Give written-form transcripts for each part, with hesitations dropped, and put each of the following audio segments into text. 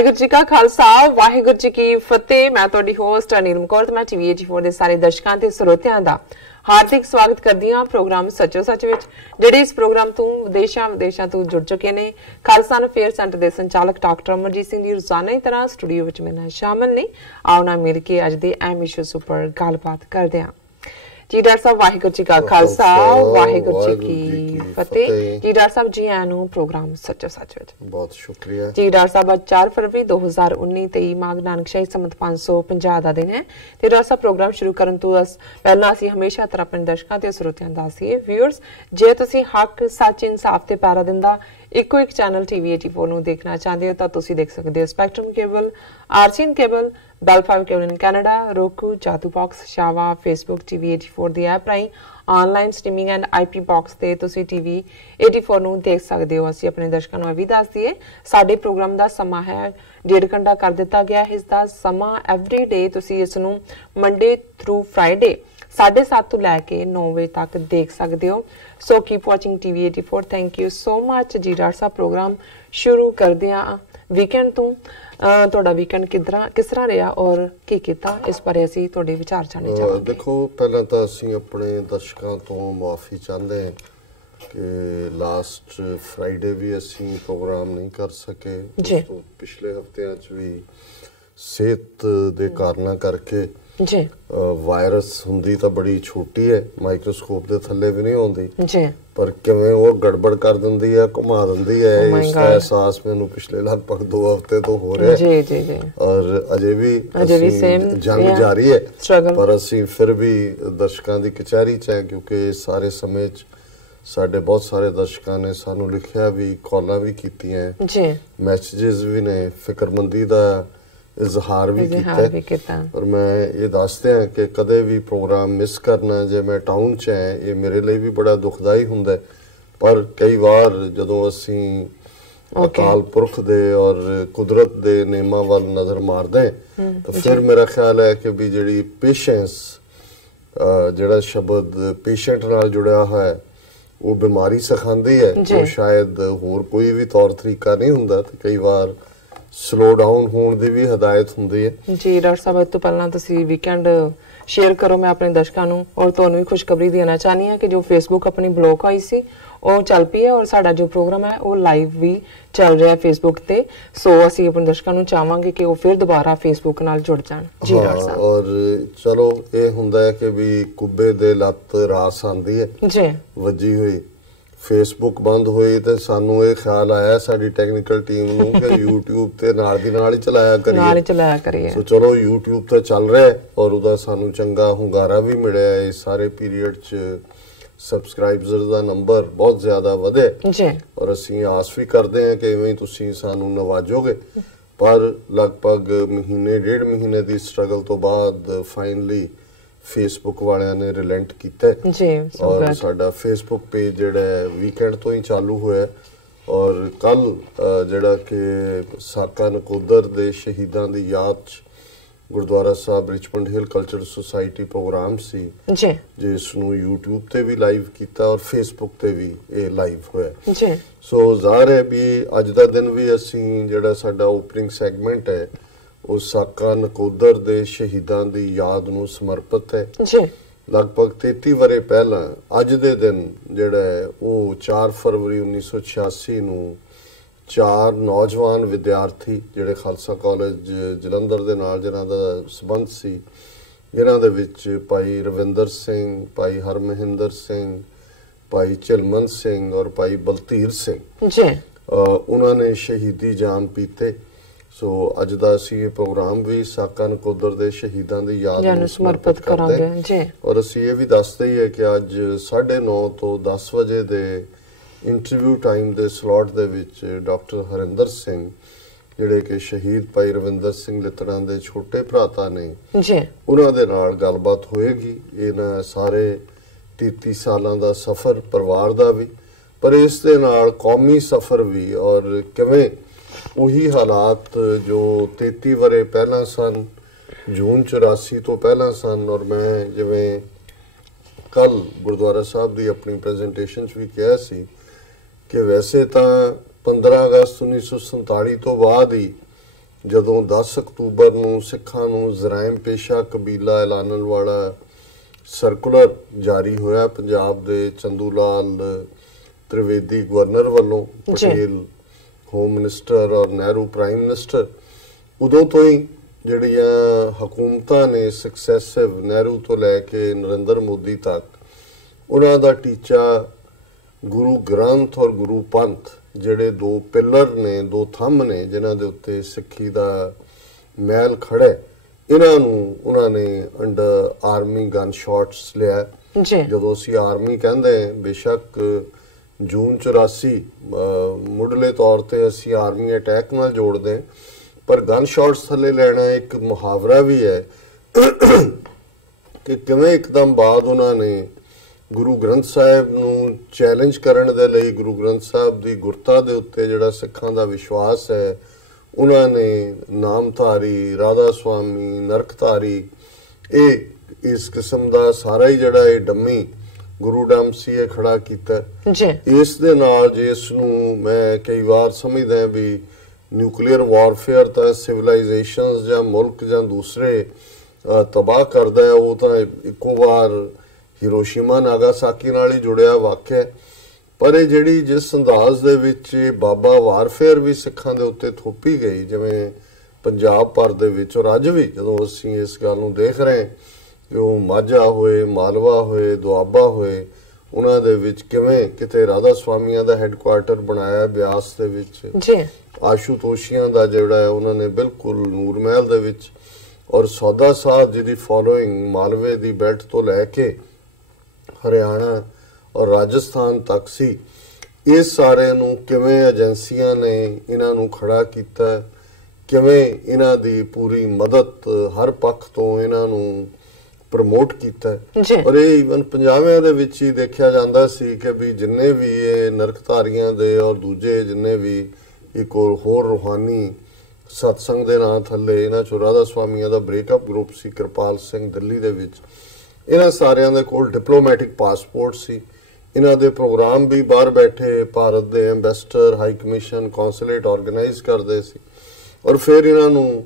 वाहिगुरू जी का खालसा वाहिगुरू जी की फतेह। मैं तुहाडी होस्ट नीलम कौर ते मैं टीवी 84 ਦੇ ਸਾਰੇ ਦਰਸ਼ਕਾਂ ਤੇ ਸਰੋਤਿਆਂ ਦਾ ਹਾਰਦਿਕ ਸਵਾਗਤ ਕਰਦੀ ਹਾਂ ਪ੍ਰੋਗਰਾਮ ਸੱਚੋ ਸੱਚ ਵਿੱਚ, ਜਿਹੜੇ ਇਸ ਪ੍ਰੋਗਰਾਮ ਤੋਂ ਵਿਦੇਸ਼ਾਂ ਤੋਂ ਜੁੜ ਚੁੱਕੇ ਨੇ। ਖਾਲਸਾ ਅਫੇਅਰ ਸੈਂਟਰ ਦੇ ਸੰਚਾਲਕ ਡਾਕਟਰ ਅਮਰਜੀਤ ਸਿੰਘ ਜੀ ਰੋਜ਼ਾਨਾ ਦੀ ਤਰ੍ਹਾਂ ਸਟੂਡੀਓ ਵਿੱਚ ਮੇਰੇ ਨਾਲ ਸ਼ਾਮਲ ਨੇ। ਆਓ ਨਾ ਮਿਲ ਕੇ ਅੱਜ ਦੇ ਅਹਿਮ ਇਸ਼ੂਜ਼ ਉੱਪਰ ਗੱਲਬਾਤ ਕਰਦੇ ਹਾਂ। जी डॉक्टर साहब वाहिगुरू जी का खालसा वाहिगुरू जी की फतेह। जी डॉक्टर साहब जी आया प्रोग्राम सच्चो सच विच बहुत शुक्रिया जी। डॉक्टर साहब 4 फरवरी 2019 ਤੇ ਮਾਘ ਨਾਨਕ ਸ਼ਾਹੀ ਸੰਮਤ 550 ਦਾ ਦਿਨ ਹੈ ਤੇ ਡਾਕਟਰ ਸਾਹਿਬ ਪ੍ਰੋਗਰਾਮ ਸ਼ੁਰੂ ਕਰਨ ਤੋਂ ਪਹਿਲਾਂ ਅਸੀਂ ਹਮੇਸ਼ਾ ਤਰ੍ਹਾਂ ਆਪਣੇ ਦਰਸ਼ਕਾਂ ਤੇ ਸਰੋਤਿਆਂ ਦਾ ਸੀ ਵਿਊਅਰਸ, ਜੇ ਤੁਸੀਂ ਹੱਕ ਸੱਚ ਇਨਸਾਫ ਤੇ ਪੈਰਾ ਦਿੰਦਾ ਇੱਕੋ ਇੱਕ ਚੈਨਲ ਟੀਵੀ 84 ਨੂੰ ਦੇਖਣਾ ਚਾਹੁੰਦੇ ਹੋ ਤਾਂ ਤੁਸੀਂ ਦੇਖ ਸਕਦੇ ਹੋ spectrum cable, RCN cable, Bell 5 cable in Canada, Roku, Jatu Box, Shava, Facebook, TV 84 the app ਰਾਹੀਂ online streaming and IP box ਤੇ ਤੁਸੀਂ TV 84 ਨੂੰ ਦੇਖ ਸਕਦੇ ਹੋ। ਅਸੀਂ ਆਪਣੇ ਦਰਸ਼ਕਾਂ ਨੂੰ ਇਹ ਵੀ ਦੱਸ ਦਈਏ ਸਾਡੇ ਪ੍ਰੋਗਰਾਮ ਦਾ ਸਮਾਂ ਹੈ 1.5 ਘੰਟਾ ਕਰ ਦਿੱਤਾ ਗਿਆ। ਇਸ ਦਾ ਸਮਾਂ ਐਵਰੀ ਡੇ ਤੁਸੀਂ ਇਸ ਨੂੰ ਮੰਡੇ ਥਰੂ ਫਰਾਈਡੇ 7:30 ਤੋਂ ਲੈ ਕੇ 9 ਵਜੇ ਤੱਕ ਦੇਖ ਸਕਦੇ ਹੋ। So keep watching TV 84। Thank you so much ਜੀ। ਡਾਕਟਰ ਸਾਹਿਬ ਪ੍ਰੋਗਰਾਮ ਸ਼ੁਰੂ ਕਰਦੇ ਹਾਂ ਵੀਕਐਂਡ ਤੋਂ। ਤੁਹਾਡਾ ਵੀਕਐਂਡ ਕਿਸ ਤਰ੍ਹਾਂ ਰਿਹਾ ਔਰ ਕੀ ਕੀਤਾ, ਇਸ ਬਾਰੇ ਅਸੀਂ ਤੁਹਾਡੇ ਵਿਚਾਰ ਜਾਣਨੇ ਚਾਹਾਂਗੇ। ਦੇਖੋ, ਪਹਿਲਾਂ ਤਾਂ ਅਸੀਂ ਆਪਣੇ ਦਰਸ਼ਕਾਂ ਤੋਂ ਮੁਆਫੀ ਚਾਹੁੰਦੇ ਹਾਂ ਕਿ ਲਾਸਟ ਫਰਾਈਡੇ ਵੀ ਅਸੀਂ ਪ੍ਰੋਗਰਾਮ ਨਹੀਂ ਕਰ ਸਕੇ। ਉਸ ਤੋਂ ਪਿਛਲੇ ਹਫ਼ਤਿਆਂ 'ਚ ਵੀ ਸਿਹਤ ਦੇ ਕਾਰਨਾਂ ਕਰਕੇ ਜੀ ਵਾਇਰਸ ਹੁੰਦੀ ਤਾਂ ਬੜੀ ਛੋਟੀ ਹੈ, ਮਾਈਕਰੋਸਕੋਪ ਦੇ ਥੱਲੇ ਵੀ ਨਹੀਂ ਆਉਂਦੀ ਜੀ, ਪਰ ਕਿਵੇਂ ਉਹ ਗੜਬੜ ਕਰ ਦਿੰਦੀ ਹੈ, ਘੁਮਾ ਦਿੰਦੀ ਹੈ। ਇਸ ਦਾ ਅਹਿਸਾਸ ਮੈਨੂੰ ਪਿਛਲੇ ਲਗਭਗ 2 ਹਫ਼ਤੇ ਤੋਂ ਹੋ ਰਿਹਾ ਜੀ ਜੀ ਜੀ। ਔਰ ਅਜੇ ਵੀ ਜੰਗ ਜਾਰੀ ਹੈ, ਪਰ ਅਸੀਂ ਫਿਰ ਵੀ ਦਰਸ਼ਕਾਂ ਦੀ ਕਚਹਿਰੀ 'ਚ ਹੈ ਕਿਉਂਕਿ ਸਾਰੇ ਸਮੇਂ 'ਚ ਸਾਡੇ ਬਹੁਤ ਸਾਰੇ ਦਰਸ਼ਕਾਂ ਨੇ ਸਾਨੂੰ ਲਿਖਿਆ ਵੀ, ਕਾਲਾਂ ਵੀ ਕੀਤੀਆਂ ਜੀ, ਮੈਸੇजेस ਵੀ ਨੇ, ਫਿਕਰਮੰਦੀ ਦਾ ਇਜ਼ਹਾਰ ਵੀ ਕੀਤਾ। ਔਰ ਮੈਂ ਇਹ ਦੱਸਦੇ ਹਾਂ ਕਿ ਕਦੇ ਵੀ ਪ੍ਰੋਗਰਾਮ ਮਿਸ ਕਰਨਾ, ਜੇ ਮੈਂ ਟਾਊਨ 'ਚ ਹੈ, ਇਹ ਮੇਰੇ ਲਈ ਵੀ ਬੜਾ ਦੁਖਦਾਈ ਹੁੰਦਾ। ਪਰ ਕਈ ਵਾਰ ਜਦੋਂ ਅਸੀਂ ਅਕਾਲ ਪੁਰਖ ਦੇ ਔਰ ਕੁਦਰਤ ਦੇ ਨਿਯਮਾਂ ਵੱਲ ਨਜ਼ਰ ਮਾਰਦੇ ਤਾਂ ਫਿਰ ਮੇਰਾ ਖਿਆਲ ਹੈ ਕਿ ਵੀ ਜਿਹੜੀ ਪੇਸ਼ੈਂਸ, ਜਿਹੜਾ ਸ਼ਬਦ ਪੇਸ਼ੈਂਟ ਨਾਲ ਜੁੜਿਆ ਹੋਇਆ ਉਹ ਬਿਮਾਰੀ ਸਿਖਾਉਂਦੀ ਹੈ, ਉਹ ਸ਼ਾਇਦ ਹੋਰ ਕੋਈ ਵੀ ਤੌਰ ਤਰੀਕਾ ਨਹੀਂ ਹੁੰਦਾ। ਤੇ ਕਈ ਵਾਰ ਸਲੋ ਡਾਊਨ ਹੋਣ ਦੀ ਵੀ ਹਦਾਇਤ ਹੁੰਦੀ ਹੈ ਜੀ। ਡਾਕਟਰ ਸਾਹਿਬ, ਇਸ ਤੋਂ ਪਹਿਲਾਂ ਤੁਸੀਂ ਵੀਕਐਂਡ ਸ਼ੇਅਰ ਕਰੋ ਮੈਂ ਆਪਣੇ ਦਰਸ਼ਕਾਂ ਨੂੰ, ਔਰ ਤੁਹਾਨੂੰ ਵੀ ਖੁਸ਼ਖਬਰੀ ਦੇਣਾ ਚਾਹਨੀ ਹਾਂ ਕਿ ਜੋ ਫੇਸਬੁੱਕ ਆਪਣੀ ਬਲੌਕ ਹੋਈ ਸੀ ਉਹ ਚੱਲ ਪਈ ਹੈ ਔਰ ਸਾਡਾ ਜੋ ਪ੍ਰੋਗਰਾਮ ਹੈ ਉਹ ਲਾਈਵ ਵੀ ਚੱਲ ਰਿਹਾ ਫੇਸਬੁੱਕ ਤੇ। ਸੋ ਅਸੀਂ ਆਪਣੇ ਦਰਸ਼ਕਾਂ ਨੂੰ ਚਾਹਾਂਗੇ ਕਿ ਉਹ ਫਿਰ ਦੁਬਾਰਾ ਫੇਸਬੁੱਕ ਨਾਲ ਜੁੜ ਜਾਣ ਜੀ ਡਾਕਟਰ ਸਾਹਿਬ। ਔਰ ਚਲੋ ਇਹ ਹੁੰਦਾ ਹੈ ਕਿ ਵੀ ਕੁੱਬੇ ਦੇ ਲੱਤ ਰਾਸ ਆਉਂਦੀ ਹੈ ਜੀ ਵੱਜੀ ਹੋਈ। ਫੇਸਬੁੱਕ ਬੰਦ ਹੋਈ ਤੇ ਸਾਨੂੰ ਇਹ ਖਿਆਲ ਆਇਆ ਸਾਡੀ ਟੈਕਨੀਕਲ ਟੀਮ ਨੂੰ ਕਿ YouTube ਤੇ ਨਾਲ ਦੀ ਨਾਲ ਹੀ ਚਲਾਇਆ ਕਰੀਏ। ਸੋ ਚਲੋ YouTube ਤੇ ਚੱਲ ਰਿਹਾ ਔਰ ਉਹਦਾ ਸਾਨੂੰ ਚੰਗਾ ਹੁੰਗਾਰਾ ਵੀ ਮਿਲਿਆ। ਇਸ ਸਾਰੇ ਪੀਰੀਅਡ 'ਚ ਸਬਸਕ੍ਰਾਈਬਰਸ ਦਾ ਨੰਬਰ ਬਹੁਤ ਜ਼ਿਆਦਾ ਵਧੇ ਔਰ ਅਸੀਂ ਆਸ ਵੀ ਕਰਦੇ ਹਾਂ ਕਿ ਇਵੇਂ ਤੁਸੀਂ ਸਾਨੂੰ ਨਵਾਜੋਗੇ। ਪਰ ਲਗਭਗ ਮਹੀਨੇ 1.5 ਮਹੀਨੇ ਦੀ ਸਟਰਗਲ ਤੋਂ ਬਾਅਦ ਫਾਈਨਲੀ ਫੇਸਬੁੱਕ ਵਾਲਿਆਂ ਨੇ ਰਿਲੈਂਟ ਕੀਤਾ ਜੀ ਔਰ ਸਾਡਾ ਫੇਸਬੁੱਕ ਪੇਜ ਜਿਹੜਾ ਵੀਕਐਂਡ ਤੋਂ ਹੀ ਚਾਲੂ ਹੋਇਆ। ਔਰ ਕੱਲ ਜਿਹੜਾ ਕਿ ਸਾਕਾ ਨਕੋਦਰ ਦੇ ਸ਼ਹੀਦਾਂ ਦੀ ਯਾਦ 'ਚ ਗੁਰਦੁਆਰਾ ਸਾਹਿਬ ਰਿਚਮੰਡ ਹਿਲ ਕਲਚਰਲ ਸੁਸਾਇਟੀ ਪ੍ਰੋਗਰਾਮ ਸੀ ਜੀ, ਜਿਸ ਨੂੰ YouTube ਤੇ ਵੀ ਲਾਈਵ ਕੀਤਾ ਔਰ ਫੇਸਬੁੱਕ ਤੇ ਵੀ ਇਹ ਲਾਈਵ ਹੋਇਆ ਜੀ। ਸੋ ਜ਼ਾਹਿਰ ਹੈ ਵੀ ਅੱਜ ਦਾ ਦਿਨ ਵੀ ਅਸੀਂ ਜਿਹੜਾ ਸਾਡਾ ਓਪਨਿੰਗ ਸੈਗਮੈਂਟ ਹੈ ਉਹ ਸਾਕਾ ਨਕੋਦਰ ਦੇ ਸ਼ਹੀਦਾਂ ਦੀ ਯਾਦ ਨੂੰ ਸਮਰਪਿਤ ਹੈ ਜੀ। ਲਗਭਗ 33 ਵਰ੍ਹੇ ਪਹਿਲਾਂ ਅੱਜ ਦੇ ਦਿਨ ਜਿਹੜਾ ਹੈ ਉਹ 4 ਫਰਵਰੀ 1986 ਨੂੰ 4 ਨੌਜਵਾਨ ਵਿਦਿਆਰਥੀ ਜਿਹੜੇ ਖਾਲਸਾ ਕਾਲਜ ਜਲੰਧਰ ਦੇ ਨਾਲ ਜਿਨ੍ਹਾਂ ਦਾ ਸੰਬੰਧ ਸੀ, ਇਹਨਾਂ ਦੇ ਵਿੱਚ ਭਾਈ ਰਵਿੰਦਰ ਸਿੰਘ, ਭਾਈ ਹਰਮਹਿੰਦਰ ਸਿੰਘ, ਭਾਈ ਝਿਲਮਨ ਸਿੰਘ ਔਰ ਭਾਈ ਬਲਤੀਰ ਸਿੰਘ ਜੀ, ਉਹਨਾਂ ਨੇ ਸ਼ਹੀਦੀ ਜਾਮ ਪੀਤੇ। ਸੋ ਅੱਜ ਦਾ ਅਸੀਂ ਇਹ ਪ੍ਰੋਗਰਾਮ ਵੀ ਸਾਕਾ ਨਕੋਦਰ ਦੇ ਸ਼ਹੀਦਾਂ ਦੀ ਯਾਦ ਨੂੰ ਸਮਰਪਿਤ ਕਰਾਂਗੇ ਜੀ। ਔਰ ਅਸੀਂ ਇਹ ਵੀ ਦੱਸਦੇ ਹੀ ਹੈ ਕਿ ਅੱਜ 9:30 ਤੋਂ 10 ਵਜੇ ਦੇ ਇੰਟਰਵਿਊ ਟਾਈਮ ਦੇ ਸਲੋਟ ਦੇ ਵਿੱਚ ਡਾਕਟਰ ਹਰਿੰਦਰ ਸਿੰਘ ਜਿਹੜੇ ਕਿ ਸ਼ਹੀਦ ਭਾਈ ਰਵਿੰਦਰ ਸਿੰਘ ਲਿੱਤੜਾਂ ਦੇ ਛੋਟੇ ਭਰਾਤਾ ਨੇ ਜੀ, ਉਹਨਾਂ ਦੇ ਨਾਲ ਗੱਲਬਾਤ ਹੋਏਗੀ। ਇਹਨਾਂ ਸਾਰੇ 33 ਸਾਲਾਂ ਦਾ ਸਫ਼ਰ ਪਰਿਵਾਰ ਦਾ ਵੀ, ਪਰ ਇਸ ਦੇ ਨਾਲ ਕੌਮੀ ਸਫ਼ਰ ਵੀ, ਔਰ ਕਿਵੇਂ ਉਹੀ ਹਾਲਾਤ ਜੋ 33 ਵਰ੍ਹੇ ਪਹਿਲਾਂ ਸਨ, ਜੂਨ 84 ਤੋਂ ਪਹਿਲਾਂ ਸਨ। ਔਰ ਮੈਂ ਜਿਵੇਂ ਕੱਲ ਗੁਰਦੁਆਰਾ ਸਾਹਿਬ ਦੀ ਆਪਣੀ ਪ੍ਰੈਜੈਂਟੇਸ਼ਨ 'ਚ ਵੀ ਕਿਹਾ ਸੀ ਕਿ ਵੈਸੇ ਤਾਂ 15 ਅਗਸਤ 1947 ਤੋਂ ਬਾਅਦ ਹੀ ਜਦੋਂ 10 ਅਕਤੂਬਰ ਨੂੰ ਸਿੱਖਾਂ ਨੂੰ ਜਰਾਇਮ ਪੇਸ਼ਾ ਕਬੀਲਾ ਐਲਾਨਣ ਵਾਲਾ ਸਰਕੂਲਰ ਜਾਰੀ ਹੋਇਆ ਪੰਜਾਬ ਦੇ ਚੰਦੂ ਲਾਲ ਤ੍ਰਿਵੇਦੀ ਗਵਰਨਰ ਵੱਲੋਂ, ਪਟੇਲ ਹੋਮ ਮਿਨਿਸਟਰ ਔਰ ਨਹਿਰੂ ਪ੍ਰਾਈਮ ਮਿਨਿਸਟਰ, ਉਦੋਂ ਤੋਂ ਹੀ ਜਿਹੜੀਆਂ ਹਕੂਮਤਾਂ ਨੇ ਸਕਸੈਸਿਵ, ਨਹਿਰੂ ਤੋਂ ਲੈ ਕੇ ਨਰਿੰਦਰ ਮੋਦੀ ਤੱਕ, ਉਹਨਾਂ ਦਾ ਟੀਚਾ ਗੁਰੂ ਗ੍ਰੰਥ ਔਰ ਗੁਰੂ ਪੰਥ ਜਿਹੜੇ ਦੋ ਪਿੱਲਰ ਨੇ, ਦੋ ਥੰਮ ਨੇ ਜਿਨ੍ਹਾਂ ਦੇ ਉੱਤੇ ਸਿੱਖੀ ਦਾ ਮਹਿਲ ਖੜਾ, ਇਹਨਾਂ ਨੂੰ ਉਹਨਾਂ ਨੇ ਅੰਡਰ ਆਰਮੀ ਗਨ ਸ਼ਾਟਸ ਲਿਆ। ਜਦੋਂ ਅਸੀਂ ਆਰਮੀ ਕਹਿੰਦੇ, ਬੇਸ਼ੱਕ ਜੂਨ 84 ਮੁੱਢਲੇ ਤੌਰ ਤੇ ਅਸੀਂ ਆਰਮੀ ਅਟੈਕ ਨਾਲ ਜੋੜਦੇ, ਪਰ ਗਨ ਸ਼ਾਟਸ ਥੱਲੇ ਲੈਣਾ ਇੱਕ ਮੁਹਾਵਰਾ ਵੀ ਹੈ ਕਿ ਕਿਵੇਂ ਇੱਕਦਮ ਬਾਅਦ ਉਹਨਾਂ ਨੇ ਗੁਰੂ ਗ੍ਰੰਥ ਸਾਹਿਬ ਨੂੰ ਚੈਲੰਜ ਕਰਨ ਦੇ ਲਈ, ਗੁਰੂ ਗ੍ਰੰਥ ਸਾਹਿਬ ਦੀ ਗੁਰਤਾ ਦੇ ਉੱਤੇ ਜਿਹੜਾ ਸਿੱਖਾਂ ਦਾ ਵਿਸ਼ਵਾਸ ਹੈ, ਉਹਨਾਂ ਨੇ ਨਾਮਧਾਰੀ, ਰਾਧਾ ਸੁਆਮੀ, ਨਰਕਧਾਰੀ, ਇਹ ਇਸ ਕਿਸਮ ਦਾ ਸਾਰਾ ਹੀ ਜਿਹੜਾ ਇਹ ਡੰਮੀ ਗੁਰੂ ਡੰਮ ਸੀ ਇਹ ਖੜਾ ਕੀਤਾ। ਇਸ ਦੇ ਨਾਲ ਜਿਸ ਨੂੰ ਮੈਂ ਕਈ ਵਾਰ ਸਮਝਦਾ ਵੀ ਨਿਊਕਲੀਅਰ ਵਾਰਫੇਅਰ ਤਾਂ ਸਿਵਲਾਈਜੇਸ਼ਨਸ ਜਾਂ ਮੁਲਕ ਜਾਂ ਦੂਸਰੇ ਤਬਾਹ ਕਰਦਾ ਹੈ, ਉਹ ਤਾਂ ਇੱਕੋ ਵਾਰ ਹਿਰੋਸ਼ੀਮਾ ਨਾਗਾਸਾਕੀ ਨਾਲ ਹੀ ਜੁੜਿਆ ਵਾਕਿਆ। ਪਰ ਇਹ ਜਿਹੜੀ ਜਿਸ ਅੰਦਾਜ਼ ਦੇ ਵਿੱਚ ਬਾਬਾ ਵਾਰਫੇਅਰ ਵੀ ਸਿੱਖਾਂ ਦੇ ਉੱਤੇ ਥੋਪੀ ਗਈ, ਜਿਵੇਂ ਪੰਜਾਬ ਭਰ ਦੇ ਵਿੱਚ, ਔਰ ਅੱਜ ਵੀ ਜਦੋਂ ਅਸੀਂ ਇਸ ਗੱਲ ਨੂੰ ਦੇਖ ਰਹੇ ਕਿ ਉਹ ਮਾਝਾ ਹੋਏ, ਮਾਲਵਾ ਹੋਏ, ਦੁਆਬਾ ਹੋਏ, ਉਹਨਾਂ ਦੇ ਵਿੱਚ ਕਿਵੇਂ ਕਿਤੇ ਰਾਧਾ ਸੁਆਮੀਆਂ ਦਾ ਹੈੱਡਕੁਆਰਟਰ ਬਣਾਇਆ ਬਿਆਸ ਦੇ ਵਿੱਚ, ਆਸ਼ੂਤੋਸ਼ੀਆਂ ਦਾ ਜਿਹੜਾ ਉਹਨਾਂ ਨੇ ਬਿਲਕੁਲ ਨੂਰ ਮਹਿਲ ਦੇ ਵਿੱਚ, ਔਰ ਸੌਦਾ ਸਾਹਿਬ ਜਿਹਦੀ ਫੋਲੋਇੰਗ ਮਾਲਵੇ ਦੀ ਬੈਲਟ ਤੋਂ ਲੈ ਕੇ ਹਰਿਆਣਾ ਔਰ ਰਾਜਸਥਾਨ ਤੱਕ ਸੀ। ਇਸ ਸਾਰੇ ਨੂੰ ਕਿਵੇਂ ਏਜੰਸੀਆਂ ਨੇ ਇਹਨਾਂ ਨੂੰ ਖੜਾ ਕੀਤਾ, ਕਿਵੇਂ ਇਹਨਾਂ ਦੀ ਪੂਰੀ ਮਦਦ ਹਰ ਪੱਖ ਤੋਂ ਇਹਨਾਂ ਨੂੰ ਪ੍ਰਮੋਟ ਕੀਤਾ। ਔਰ ਇਹ ਈਵਨ ਪੰਜਾਬੀਆਂ ਦੇ ਵਿੱਚ ਹੀ ਦੇਖਿਆ ਜਾਂਦਾ ਸੀ ਕਿ ਵੀ ਜਿੰਨੇ ਵੀ ਇਹ ਨਰਕਧਾਰੀਆਂ ਦੇ ਔਰ ਦੂਜੇ ਜਿੰਨੇ ਵੀ ਇੱਕ ਹੋਰ ਰੂਹਾਨੀ ਸਤਸੰਗ ਦੇ ਨਾਂ ਥੱਲੇ, ਇਹਨਾਂ ਚੋਂ ਰਾਧਾ ਸੁਆਮੀਆਂ ਦਾ ਬ੍ਰੇਕਅਪ ਗਰੁੱਪ ਸੀ, ਕਿਰਪਾਲ ਸਿੰਘ ਦਿੱਲੀ ਦੇ ਵਿੱਚ, ਇਹਨਾਂ ਸਾਰਿਆਂ ਦੇ ਕੋਲ ਡਿਪਲੋਮੈਟਿਕ ਪਾਸਪੋਰਟ ਸੀ। ਇਹਨਾਂ ਦੇ ਪ੍ਰੋਗਰਾਮ ਵੀ ਬਾਹਰ ਬੈਠੇ ਭਾਰਤ ਦੇ ambassador, high commission, consulate organize ਕਰਦੇ ਸੀ, ਔਰ ਫਿਰ ਇਹਨਾਂ ਨੂੰ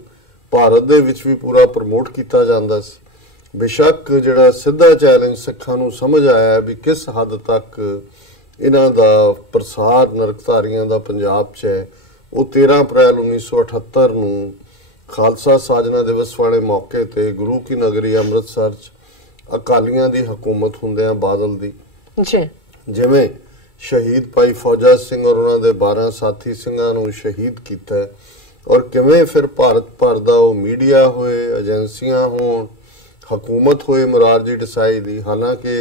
ਭਾਰਤ ਦੇ ਵਿੱਚ ਵੀ ਪੂਰਾ ਪ੍ਰਮੋਟ ਕੀਤਾ ਜਾਂਦਾ ਸੀ। ਬੇਸ਼ੱਕ ਜਿਹੜਾ ਸਿੱਧਾ ਚੈਲੰਜ ਸਿੱਖਾਂ ਨੂੰ ਸਮਝ ਆਇਆ ਵੀ ਕਿਸ ਹੱਦ ਤੱਕ ਇਹਨਾਂ ਦਾ ਪ੍ਰਸਾਰ ਨਰਕਧਾਰੀਆਂ ਦਾ ਪੰਜਾਬ 'ਚ ਹੈ, ਉਹ 13 ਅਪ੍ਰੈਲ 1978 ਨੂੰ ਖਾਲਸਾ ਸਾਜਨਾ ਦਿਵਸ ਵਾਲੇ ਮੌਕੇ ਤੇ ਗੁਰੂ ਕੀ ਨਗਰੀ ਅੰਮ੍ਰਿਤਸਰ 'ਚ ਅਕਾਲੀਆਂ ਦੀ ਹਕੂਮਤ ਹੁੰਦਿਆਂ ਬਾਦਲ ਦੀ, ਜਿਵੇਂ ਸ਼ਹੀਦ ਭਾਈ ਫੌਜਾ ਸਿੰਘ ਔਰ ਉਹਨਾਂ ਦੇ 12 ਸਾਥੀ ਸਿੰਘਾਂ ਨੂੰ ਸ਼ਹੀਦ ਕੀਤਾ, ਔਰ ਕਿਵੇਂ ਫਿਰ ਭਾਰਤ ਭਰ ਦਾ ਉਹ ਮੀਡੀਆ ਹੋਏ, ਏਜੰਸੀਆਂ ਹੋਣ, ਹਕੂਮਤ ਹੋਏ ਮੁਰਾਰਜੀ ਦੇਸਾਈ ਦੀ, ਹਾਲਾਂਕਿ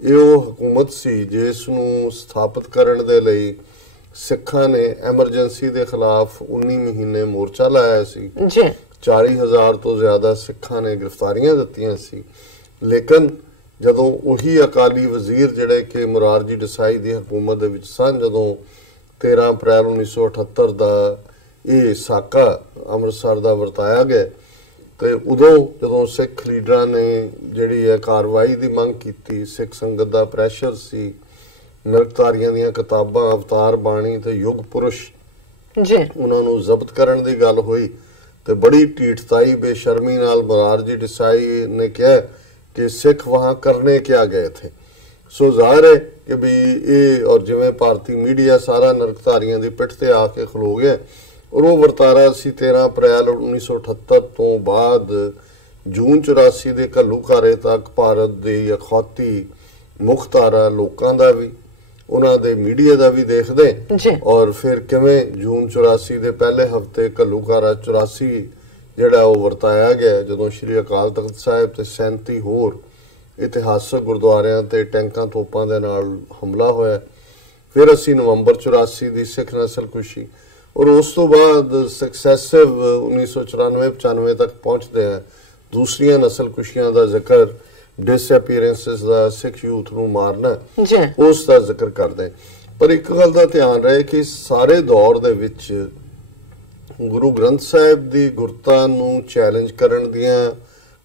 ਇਹ ਉਹ ਹਕੂਮਤ ਸੀ ਜਿਸ ਨੂੰ ਸਥਾਪਿਤ ਕਰਨ ਦੇ ਲਈ ਸਿੱਖਾਂ ਨੇ ਐਮਰਜੈਂਸੀ ਦੇ ਖਿਲਾਫ 19 ਮਹੀਨੇ ਮੋਰਚਾ ਲਾਇਆ ਸੀ। 40,000 ਤੋਂ ਜ਼ਿਆਦਾ ਸਿੱਖਾਂ ਨੇ ਗ੍ਰਿਫਤਾਰੀਆਂ ਦਿੱਤੀਆਂ ਸੀ। ਲੇਕਿਨ ਜਦੋਂ ਉਹੀ ਅਕਾਲੀ ਵਜ਼ੀਰ ਜਿਹੜੇ ਕਿ ਮੁਰਾਰਜੀ ਦੇਸਾਈ ਦੀ ਹਕੂਮਤ ਦੇ ਵਿੱਚ ਸਨ, ਜਦੋਂ 13 ਅਪ੍ਰੈਲ 1978 ਦਾ ਇਹ ਸਾਕਾ ਅੰਮ੍ਰਿਤਸਰ ਦਾ ਵਰਤਾਇਆ ਗਿਆ, ਤੇ ਉਦੋਂ ਜਦੋਂ ਸਿੱਖ ਲੀਡਰਾਂ ਨੇ ਜਿਹੜੀ ਹੈ ਕਾਰਵਾਈ ਦੀ ਮੰਗ ਕੀਤੀ, ਸਿੱਖ ਸੰਗਤ ਦਾ ਪ੍ਰੈਸ਼ਰ ਸੀ, ਨਰਕਧਾਰੀਆਂ ਦੀਆਂ ਕਿਤਾਬਾਂ, ਅਵਤਾਰ ਬਾਣੀ ਤੇ ਯੁਗ ਪੁਰਸ਼ ਉਹਨਾਂ ਨੂੰ ਜ਼ਬਤ ਕਰਨ ਦੀ ਗੱਲ ਹੋਈ, ਤੇ ਬੜੀ ਢੀਠਤਾਈ ਬੇਸ਼ਰਮੀ ਨਾਲ ਮੁਰਾਰਜੀ ਦੇਸਾਈ ਨੇ ਕਿਹਾ ਕਿ ਸਿੱਖ ਵਹਾਂ ਕਰਨੇ ਕਿਆ ਗਏ ਥੇ। ਸੋ ਜ਼ਾਹਿਰ ਹੈ ਕਿ ਵੀ ਇਹ, ਔਰ ਜਿਵੇਂ ਭਾਰਤੀ ਮੀਡੀਆ ਸਾਰਾ ਨਰਕਧਾਰੀਆਂ ਦੀ ਪਿੱਠ ਤੇ ਆ ਕੇ ਖਲੋ ਗਿਆ, ਔਰ ਉਹ ਵਰਤਾਰਾ ਸੀ 13 ਅਪ੍ਰੈਲ 1978 ਤੋਂ ਬਾਅਦ ਜੂਨ 84 ਦੇ ਘੱਲੂਘਾਰੇ ਤੱਕ ਭਾਰਤ ਦੀ ਅਖੌਤੀ ਮੁਖਤਾਰਾ ਲੋਕਾਂ ਦਾ ਵੀ, ਉਹਨਾਂ ਦੇ ਮੀਡੀਆ ਦਾ ਵੀ ਦੇਖਦੇ, ਔਰ ਫਿਰ ਕਿਵੇਂ ਜੂਨ 84 ਦੇ ਪਹਿਲੇ ਹਫਤੇ ਘੱਲੂਘਾਰਾ 84 ਜਿਹੜਾ ਉਹ ਵਰਤਾਇਆ ਗਿਆ, ਜਦੋਂ ਸ਼੍ਰੀ ਅਕਾਲ ਤਖਤ ਸਾਹਿਬ ਤੇ 37 ਹੋਰ ਇਤਿਹਾਸਕ ਗੁਰਦੁਆਰਿਆਂ ਤੇ ਟੈਂਕਾਂ ਤੋਪਾਂ ਦੇ ਨਾਲ ਹਮਲਾ ਹੋਇਆ। ਫਿਰ ਅਸੀਂ ਨਵੰਬਰ 84 ਦੀ ਸਿੱਖ ਨਸਲਕੁਸ਼ੀ, ਔਰ ਉਸ ਤੋਂ ਬਾਅਦ ਸਕਸੈਸਿਵ 1994-95 ਤੱਕ ਪਹੁੰਚਦੇ ਆ ਦੂਸਰੀਆਂ ਨਸਲਕੁਸ਼ੀਆਂ ਦਾ ਜ਼ਿਕਰ, ਡਿਸਅਪੀਅਰੈਂਸਿਸ ਦਾ, ਸਿੱਖ ਯੂਥ ਨੂੰ ਮਾਰਨਾ, ਉਸ ਦਾ ਜ਼ਿਕਰ ਕਰਦੇ। ਪਰ ਇੱਕ ਗੱਲ ਦਾ ਧਿਆਨ ਰਹੇ ਕਿ ਸਾਰੇ ਦੌਰ ਦੇ ਵਿੱਚ ਗੁਰੂ ਗ੍ਰੰਥ ਸਾਹਿਬ ਦੀ ਗੁਰਤਾ ਨੂੰ ਚੈਲੰਜ ਕਰਨ ਦੀਆਂ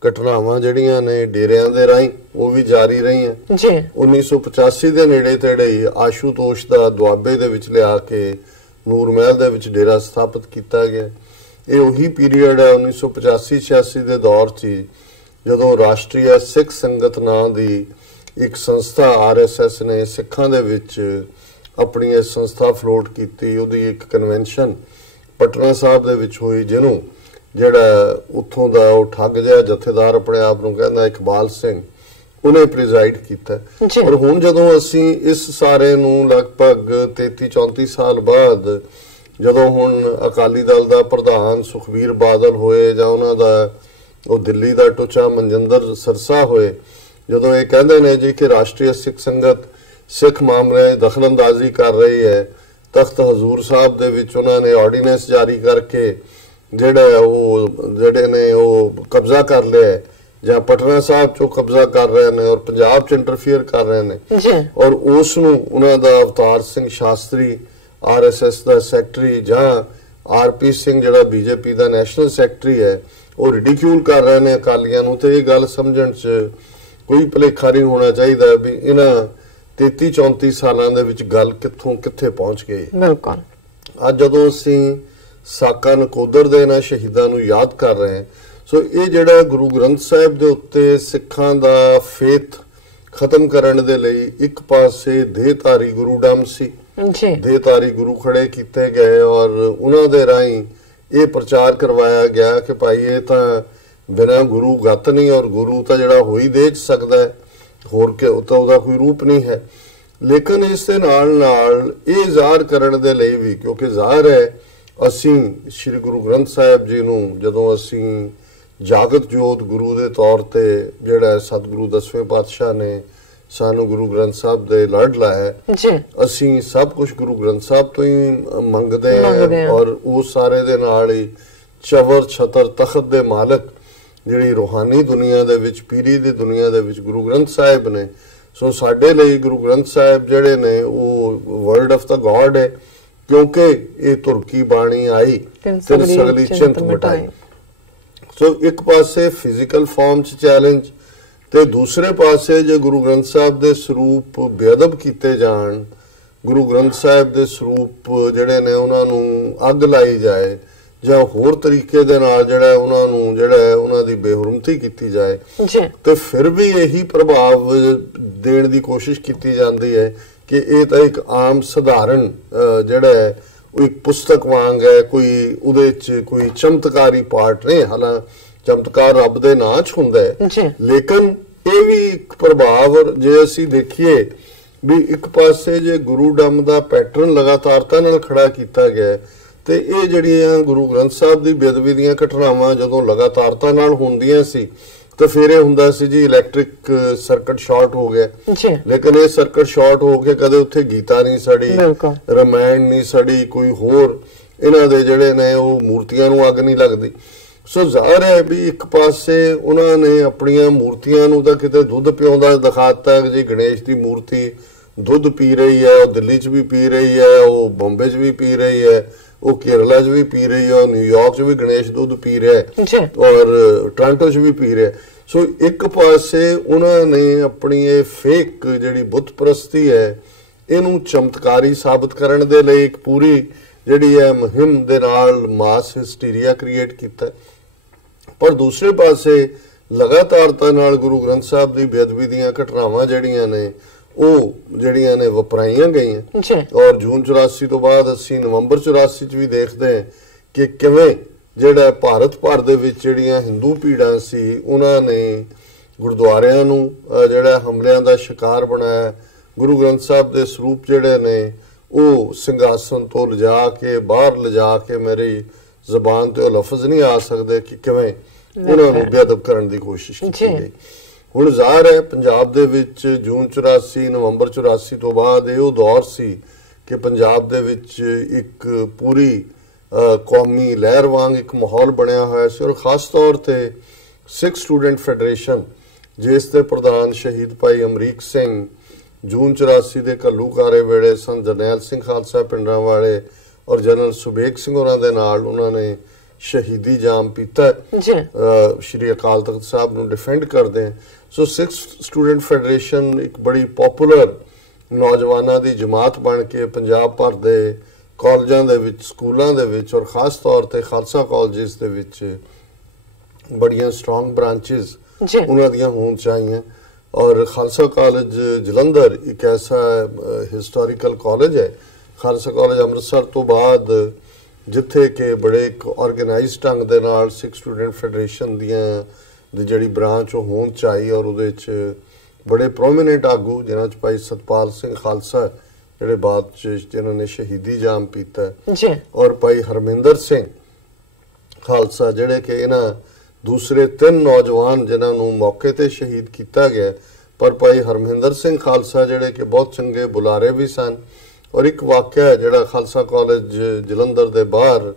ਘਟਨਾਵਾਂ ਜਿਹੜੀਆਂ ਨੇ ਡੇਰਿਆਂ ਦੇ ਰਾਹੀਂ ਉਹ ਵੀ ਜਾਰੀ ਰਹੀਆਂ। 1985 ਦੇ ਨੇੜੇ ਤੇੜੇ ਹੀ ਆਸ਼ੂਤੋਸ਼ ਦਾ ਦੁਆਬੇ ਦੇ ਵਿੱਚ ਲਿਆ ਕੇ ਨੂਰ ਮਹਿਲ ਦੇ ਵਿੱਚ ਡੇਰਾ ਸਥਾਪਿਤ ਕੀਤਾ ਗਿਆ। ਇਹ ਉਹੀ ਪੀਰੀਅਡ ਹੈ 1985-86 ਦੇ ਦੌਰ 'ਚ ਜਦੋਂ ਰਾਸ਼ਟਰੀ ਸਿੱਖ ਸੰਗਤ ਨਾਂ ਦੀ ਇੱਕ ਸੰਸਥਾ RSS ਨੇ ਸਿੱਖਾਂ ਦੇ ਵਿੱਚ ਆਪਣੀ ਇਹ ਸੰਸਥਾ ਫਲੋਟ ਕੀਤੀ। ਉਹਦੀ ਇੱਕ ਕਨਵੈਨਸ਼ਨ ਪਟਨਾ ਸਾਹਿਬ ਦੇ ਵਿੱਚ ਹੋਈ, ਜਿਹਨੂੰ ਜਿਹੜਾ ਉੱਥੋਂ ਦਾ ਉਹ ਠੱਗ ਜਿਹਾ ਜਥੇਦਾਰ ਆਪਣੇ ਆਪ ਨੂੰ ਕਹਿੰਦਾ ਇਕਬਾਲ ਸਿੰਘ, ਉਹਨੇ ਪ੍ਰੀਜ਼ਾਈਡ ਕੀਤਾ। ਔਰ ਹੁਣ ਜਦੋਂ ਅਸੀਂ ਇਸ ਸਾਰੇ ਨੂੰ ਲਗਭਗ 33-34 ਸਾਲ ਬਾਅਦ ਜਦੋਂ ਹੁਣ ਅਕਾਲੀ ਦਲ ਦਾ ਪ੍ਰਧਾਨ ਸੁਖਬੀਰ ਬਾਦਲ ਹੋਏ ਜਾਂ ਉਹਨਾਂ ਦਾ ਉਹ ਦਿੱਲੀ ਦਾ ਟੁੱਚਾ ਮਨਜਿੰਦਰ ਸਰਸਾ ਹੋਏ, ਜਦੋਂ ਇਹ ਕਹਿੰਦੇ ਨੇ ਜੀ ਕਿ ਰਾਸ਼ਟਰੀ ਸਿੱਖ ਸੰਗਤ ਸਿੱਖ ਮਾਮਲੇ ਦਖਲਅੰਦਾਜ਼ੀ ਕਰ ਰਹੀ ਹੈ, ਤਖਤ ਹਜ਼ੂਰ ਸਾਹਿਬ ਦੇ ਵਿੱਚ ਉਹਨਾਂ ਨੇ ਆਰਡੀਨੈਂਸ ਜਾਰੀ ਕਰਕੇ ਜਿਹੜੇ ਨੇ ਉਹ ਕਬਜ਼ਾ ਕਰ ਲਿਆ, ਜਾਂ ਪਟਨਾ ਸਾਹਿਬ ਚੋਂ ਕਬਜ਼ਾ ਕਰ ਰਹੇ ਨੇ ਔਰ ਪੰਜਾਬ ਚ ਇੰਟਰਫੀਅਰ ਕਰ ਰਹੇ ਨੇ, ਔਰ ਉਸ ਨੂੰ ਉਹਨਾਂ ਦਾ ਅਵਤਾਰ ਸਿੰਘ ਸ਼ਾਸਤਰੀ RSS ਦਾ ਸੈਕਟਰੀ ਜਾਂ RP ਸਿੰਘ ਜਿਹੜਾ BJP ਦਾ ਨੈਸ਼ਨਲ ਸੈਕਟਰੀ ਹੈ, ਉਹ ਰਿਡੀਕਿਊਲ ਕਰ ਰਹੇ ਨੇ ਅਕਾਲੀਆਂ ਨੂੰ। ਤੇ ਇਹ ਗੱਲ ਸਮਝਣ ਚ ਕੋਈ ਭੁਲੇਖਾ ਨਹੀਂ ਹੋਣਾ ਚਾਹੀਦਾ ਵੀ ਇਹਨਾਂ 33-34 ਸਾਲਾਂ ਦੇ ਵਿੱਚ ਗੱਲ ਕਿੱਥੋਂ ਕਿੱਥੇ ਪਹੁੰਚ ਗਈ। ਬਿਲਕੁਲ। ਅੱਜ ਜਦੋਂ ਅਸੀਂ ਸਾਕਾ ਨਕੋਦਰ ਦੇ ਇਹਨਾਂ ਸ਼ਹੀਦਾਂ ਨੂੰ ਯਾਦ ਕਰ ਰਹੇ ਹਾਂ, ਸੋ ਇਹ ਜਿਹੜਾ ਗੁਰੂ ਗ੍ਰੰਥ ਸਾਹਿਬ ਦੇ ਉੱਤੇ ਸਿੱਖਾਂ ਦਾ ਫੇਥ ਖਤਮ ਕਰਨ ਦੇ ਲਈ ਇੱਕ ਪਾਸੇ ਦੇਹਧਾਰੀ ਗੁਰੂ ਡੰਮ ਸੀ, ਦੇਹਧਾਰੀ ਗੁਰੂ ਖੜੇ ਕੀਤੇ ਗਏ ਔਰ ਉਹਨਾਂ ਦੇ ਰਾਹੀਂ ਇਹ ਪ੍ਰਚਾਰ ਕਰਵਾਇਆ ਗਿਆ ਕਿ ਭਾਈ ਇਹ ਤਾਂ ਬਿਨਾਂ ਗੁਰੂ ਗਤ ਨਹੀਂ, ਔਰ ਗੁਰੂ ਤਾਂ ਜਿਹੜਾ ਹੋਈ ਦੇ ਚ ਸਕਦਾ ਹੈ, ਹੋਰ ਕਿ ਉਹਦਾ ਕੋਈ ਰੂਪ ਨਹੀਂ ਹੈ। ਲੇਕਿਨ ਇਸ ਦੇ ਨਾਲ ਨਾਲ ਇਹ ਜ਼ਾਹਰ ਕਰਨ ਦੇ ਲਈ ਵੀ, ਕਿਉਂਕਿ ਜ਼ਾਹਰ ਹੈ ਅਸੀਂ ਸ਼੍ਰੀ ਗੁਰੂ ਗ੍ਰੰਥ ਸਾਹਿਬ ਜੀ ਨੂੰ ਜਦੋਂ ਅਸੀਂ ਜਾਗਤ ਜੋਤ ਗੁਰੂ ਦੇ ਤੌਰ ਤੇ ਜਿਹੜਾ ਸਤਿਗੁਰੂ 10ਵੇਂ ਪਾਤਸ਼ਾਹ ਨੇ ਸਾਨੂੰ ਗੁਰੂ ਗ੍ਰੰਥ ਸਾਹਿਬ ਦੇ ਲੜ ਲਾਇਆ, ਅਸੀਂ ਸਭ ਕੁਝ ਗੁਰੂ ਗ੍ਰੰਥ ਸਾਹਿਬ ਤੋਂ ਹੀ ਮੰਗਦੇ ਹਾਂ ਔਰ ਉਹ ਸਾਰੇ ਦੇ ਨਾਲ ਹੀ ਚਵਰ ਛਤਰ ਤਖਤ ਦੇ ਮਾਲਕ ਜਿਹੜੀ ਰੂਹਾਨੀ ਦੁਨੀਆ ਦੇ ਵਿੱਚ, ਪੀਰੀ ਦੀ ਦੁਨੀਆ ਦੇ ਵਿੱਚ ਗੁਰੂ ਗ੍ਰੰਥ ਸਾਹਿਬ ਨੇ। ਸੋ ਸਾਡੇ ਲਈ ਗੁਰੂ ਗ੍ਰੰਥ ਸਾਹਿਬ ਜਿਹੜੇ ਨੇ ਉਹ ਵਰਡ ਆਫ ਦਾ ਗੋਡ ਹੈ, ਕਿਉਂਕਿ ਇਹ ਤੁਰਕੀ ਬਾਣੀ ਆਈ ਤਿੰਨ ਸਗਲੀ ਚਿੰਤ ਮਿਟਾਈ। ਸੋ ਇੱਕ ਪਾਸੇ ਫਿਜ਼ੀਕਲ ਫਾਰਮ ਚ ਚੈਲੰਜ ਤੇ ਦੂਸਰੇ ਪਾਸੇ ਜੇ ਗੁਰੂ ਗ੍ਰੰਥ ਸਾਹਿਬ ਦੇ ਸਰੂਪ ਬੇਅਦਬ ਕੀਤੇ ਜਾਣ, ਗੁਰੂ ਗ੍ਰੰਥ ਸਾਹਿਬ ਦੇ ਸਰੂਪ ਜਿਹੜੇ ਨੇ ਉਹਨਾਂ ਨੂੰ ਅੱਗ ਲਾਈ ਜਾਏ ਜਾਂ ਹੋਰ ਤਰੀਕੇ ਦੇ ਨਾਲ ਜਿਹੜਾ ਉਹਨਾਂ ਦੀ ਬੇਹੁਰਮਤੀ ਕੀਤੀ ਜਾਏ, ਤੇ ਫਿਰ ਵੀ ਇਹੀ ਪ੍ਰਭਾਵ ਦੇਣ ਦੀ ਕੋਸ਼ਿਸ਼ ਕੀਤੀ ਜਾਂਦੀ ਹੈ ਕਿ ਇਹ ਤਾਂ ਇੱਕ ਆਮ ਸਧਾਰਨ ਜਿਹੜਾ ਹੈ ਉਹ ਇੱਕ ਪੁਸਤਕ ਵਾਂਗ ਹੈ, ਕੋਈ ਉਹਦੇ ਚ ਕੋਈ ਚਮਤਕਾਰੀ ਪਾਰਟ ਨਹੀਂ। ਹਾਲਾਂਕਿ ਚਮਤਕਾਰ ਰੱਬ ਦੇ ਨਾਂ ਚ ਹੁੰਦਾ ਹੈ, ਲੇਕਿਨ ਇਹ ਵੀ ਇੱਕ ਪ੍ਰਭਾਵ। ਜੇ ਅਸੀਂ ਦੇਖੀਏ ਵੀ ਇੱਕ ਪਾਸੇ ਜੇ ਗੁਰੂ ਡੰਮ ਦਾ ਪੈਟਰਨ ਲਗਾਤਾਰਤਾ ਨਾਲ ਖੜਾ ਕੀਤਾ ਗਿਆ, ਤੇ ਇਹ ਜਿਹੜੀਆਂ ਗੁਰੂ ਗ੍ਰੰਥ ਸਾਹਿਬ ਦੀ ਬੇਅਦਬੀ ਦੀਆਂ ਘਟਨਾਵਾਂ ਜਦੋਂ ਲਗਾਤਾਰਤਾ ਨਾਲ ਹੁੰਦੀਆਂ ਸੀ ਤੇ ਫਿਰ ਇਹ ਹੁੰਦਾ ਸੀ ਜੀ ਇਲੈਕਟ੍ਰਿਕ ਸਰਕਟ ਸ਼ਾਰਟ ਹੋ ਗਿਆ, ਲੇਕਿਨ ਇਹ ਸਰਕਟ ਸ਼ਾਰਟ ਹੋ ਕੇ ਕਦੇ ਉੱਥੇ ਗੀਤਾ ਨਹੀਂ ਸੜੀ, ਰਾਮਾਇਣ ਨਹੀਂ ਸੜੀ, ਕੋਈ ਹੋਰ ਇਹਨਾਂ ਦੇ ਜਿਹੜੇ ਨੇ ਉਹ ਮੂਰਤੀਆਂ ਨੂੰ ਅੱਗ ਨਹੀਂ ਲੱਗਦੀ। ਸੋ ਜ਼ਾਹਰ ਹੈ ਵੀ ਇੱਕ ਪਾਸੇ ਉਹਨਾਂ ਨੇ ਆਪਣੀਆਂ ਮੂਰਤੀਆਂ ਨੂੰ ਤਾਂ ਕਿਤੇ ਦੁੱਧ ਪਿਆਉਂਦਾ ਦਿਖਾਤਾ ਜੀ, ਗਣੇਸ਼ ਦੀ ਮੂਰਤੀ ਦੁੱਧ ਪੀ ਰਹੀ ਹੈ, ਉਹ ਦਿੱਲੀ 'ਚ ਵੀ ਪੀ ਰਹੀ ਹੈ, ਉਹ ਬੰਬੇ 'ਚ ਵੀ ਪੀ ਰਹੀ ਹੈ, ਉਹ ਕੇਰਲਾ 'ਚ ਵੀ ਪੀ ਰਹੀ ਹੈ, ਨਿਊਯਾਰਕ 'ਚ ਵੀ ਗਣੇਸ਼ ਦੁੱਧ ਪੀ ਰਿਹਾ ਹੈ ਔਰ ਟੋਰਾਂਟੋ 'ਚ ਵੀ ਪੀ ਰਿਹਾ। ਸੋ ਇੱਕ ਪਾਸੇ ਉਹਨਾਂ ਨੇ ਆਪਣੀ ਇਹ ਫੇਕ ਜਿਹੜੀ ਬੁੱਤ ਪ੍ਰਸਤੀ ਹੈ ਇਹਨੂੰ ਚਮਤਕਾਰੀ ਸਾਬਤ ਕਰਨ ਦੇ ਲਈ ਇੱਕ ਪੂਰੀ ਜਿਹੜੀ ਹੈ ਮੁਹਿੰਮ ਦੇ ਨਾਲ ਮਾਸ ਹਿਸਟੀਰੀਆ ਕ੍ਰੀਏਟ ਕੀਤਾ। ਪਰ ਦੂਸਰੇ ਪਾਸੇ ਲਗਾਤਾਰਤਾ ਨਾਲ ਗੁਰੂ ਗ੍ਰੰਥ ਸਾਹਿਬ ਦੀ ਬੇਅਦਬੀ ਦੀਆਂ ਘਟਨਾਵਾਂ ਜਿਹੜੀਆਂ ਨੇ ਵਪਰਾਈਆਂ ਗਈਆਂ, ਔਰ ਜੂਨ 84 ਤੋਂ ਬਾਅਦ ਅਸੀਂ ਨਵੰਬਰ 84 ਚ ਵੀ ਦੇਖਦੇ ਹਾਂ ਕਿ ਕਿਵੇਂ ਜਿਹੜਾ ਭਾਰਤ ਭਰ ਦੇ ਵਿੱਚ ਜਿਹੜੀਆਂ ਹਿੰਦੂ ਭੀੜਾਂ ਸੀ ਉਹਨਾਂ ਨੇ ਗੁਰਦੁਆਰਿਆਂ ਨੂੰ ਜਿਹੜਾ ਹਮਲਿਆਂ ਦਾ ਸ਼ਿਕਾਰ ਬਣਾਇਆ। ਗੁਰੂ ਗ੍ਰੰਥ ਸਾਹਿਬ ਦੇ ਸਰੂਪ ਜਿਹੜੇ ਨੇ ਉਹ ਸਿੰਘਾਸਨ ਤੋਂ ਲਿਜਾ ਕੇ ਬਾਹਰ ਲਿਜਾ ਕੇ ਮੇਰੀ ਜ਼ਬਾਨ ਤੇ ਉਹ ਲਫ਼ਜ਼ ਨਹੀਂ ਆ ਸਕਦੇ ਕਿ ਕਿਵੇਂ ਉਹਨਾਂ ਨੂੰ ਬੇਅਦਬ ਕਰਨ ਦੀ ਕੋਸ਼ਿਸ਼ ਕੀਤੀ ਗਈ। ਹੁਣ ਜ਼ਾਹਰ ਹੈ ਪੰਜਾਬ ਦੇ ਵਿੱਚ ਜੂਨ 84 ਨਵੰਬਰ 84 ਤੋਂ ਬਾਅਦ ਇਹ ਉਹ ਦੌਰ ਸੀ ਕਿ ਪੰਜਾਬ ਦੇ ਵਿੱਚ ਇੱਕ ਪੂਰੀ ਕੌਮੀ ਲਹਿਰ ਵਾਂਗ ਇੱਕ ਮਾਹੌਲ ਬਣਿਆ ਹੋਇਆ ਸੀ, ਔਰ ਖਾਸ ਤੌਰ ਤੇ ਸਿੱਖ ਸਟੂਡੈਂਟ ਫੈਡਰੇਸ਼ਨ ਜਿਸ ਦੇ ਪ੍ਰਧਾਨ ਸ਼ਹੀਦ ਭਾਈ ਅਮਰੀਕ ਸਿੰਘ ਜੂਨ 84 ਦੇ ਘੱਲੂਘਾਰੇ ਵੇਲੇ ਸਨ ਜਰਨੈਲ ਸਿੰਘ ਖਾਲਸਾ ਪਿੰਡਾਂ ਵਾਲੇ ਔਰ ਜਨਰਲ ਸੁਬੇਗ ਸਿੰਘ ਹੋਰਾਂ ਦੇ ਨਾਲ ਉਹਨਾਂ ਨੇ ਸ਼ਹੀਦੀ ਜਾਮ ਪੀਤਾ ਸ਼੍ਰੀ ਅਕਾਲ ਤਖਤ ਸਾਹਿਬ ਨੂੰ ਡਿਫੈਂਡ ਕਰਦੇ। ਸੋ ਸਿੱਖ ਸਟੂਡੈਂਟ ਫੈਡਰੇਸ਼ਨ ਇੱਕ ਬੜੀ ਪਪੂਲਰ ਨੌਜਵਾਨਾਂ ਦੀ ਜਮਾਤ ਬਣ ਕੇ ਪੰਜਾਬ ਭਰ ਦੇ ਕਾਲਜਾਂ ਦੇ ਵਿੱਚ, ਸਕੂਲਾਂ ਦੇ ਵਿੱਚ ਔਰ ਖਾਸ ਤੌਰ ਤੇ ਖਾਲਸਾ ਕਾਲਜਸ ਦੇ ਵਿੱਚ ਬੜੀਆਂ ਸਟਰੋਂਗ ਬ੍ਰਾਂਚਿਸ ਉਹਨਾਂ ਦੀਆਂ ਹੋਣ ਚਾਹੀਆਂ। ਔਰ ਖਾਲਸਾ ਕਾਲਜ ਜਲੰਧਰ ਇੱਕ ਐਸਾ ਹਿਸਟੋਰੀਕਲ ਕਾਲਜ ਹੈ, ਖਾਲਸਾ ਕਾਲਜ ਅੰਮ੍ਰਿਤਸਰ ਤੋਂ ਬਾਅਦ, ਜਿੱਥੇ ਕਿ ਬੜੇ ਇੱਕ ਆਰਗੇਨਾਈਜ਼ਡ ਢੰਗ ਦੇ ਨਾਲ ਸਿੱਖ ਸਟੂਡੈਂਟ ਫੈਡਰੇਸ਼ਨ ਦੀਆਂ ਦੀ ਜਿਹੜੀ ਬ੍ਰਾਂਚ ਉਹ ਹੋਣ ਚਾਹੀ। ਔਰ ਉਹਦੇ 'ਚ ਬੜੇ ਪ੍ਰੋਮੀਨੈਂਟ ਆਗੂ ਜਿਨ੍ਹਾਂ 'ਚ ਭਾਈ ਸਤਪਾਲ ਸਿੰਘ ਖਾਲਸਾ ਜਿਹੜੇ ਬਾਅਦ 'ਚ ਜਿਨ੍ਹਾਂ ਨੇ ਸ਼ਹੀਦੀ ਜਾਮ ਪੀਤਾ, ਔਰ ਭਾਈ ਹਰਮਿੰਦਰ ਸਿੰਘ ਖਾਲਸਾ ਜਿਹੜੇ ਕਿ ਇਹਨਾਂ ਦੂਸਰੇ 3 ਨੌਜਵਾਨ ਜਿਨ੍ਹਾਂ ਨੂੰ ਮੌਕੇ ਤੇ ਸ਼ਹੀਦ ਕੀਤਾ ਗਿਆ, ਪਰ ਭਾਈ ਹਰਮਿੰਦਰ ਸਿੰਘ ਖਾਲਸਾ ਜਿਹੜੇ ਕਿ ਬਹੁਤ ਚੰਗੇ ਬੁਲਾਰੇ ਵੀ ਸਨ। ਔਰ ਇੱਕ ਵਾਕਿਆ ਜਿਹੜਾ ਖਾਲਸਾ ਕਾਲਜ ਜਲੰਧਰ ਦੇ ਬਾਹਰ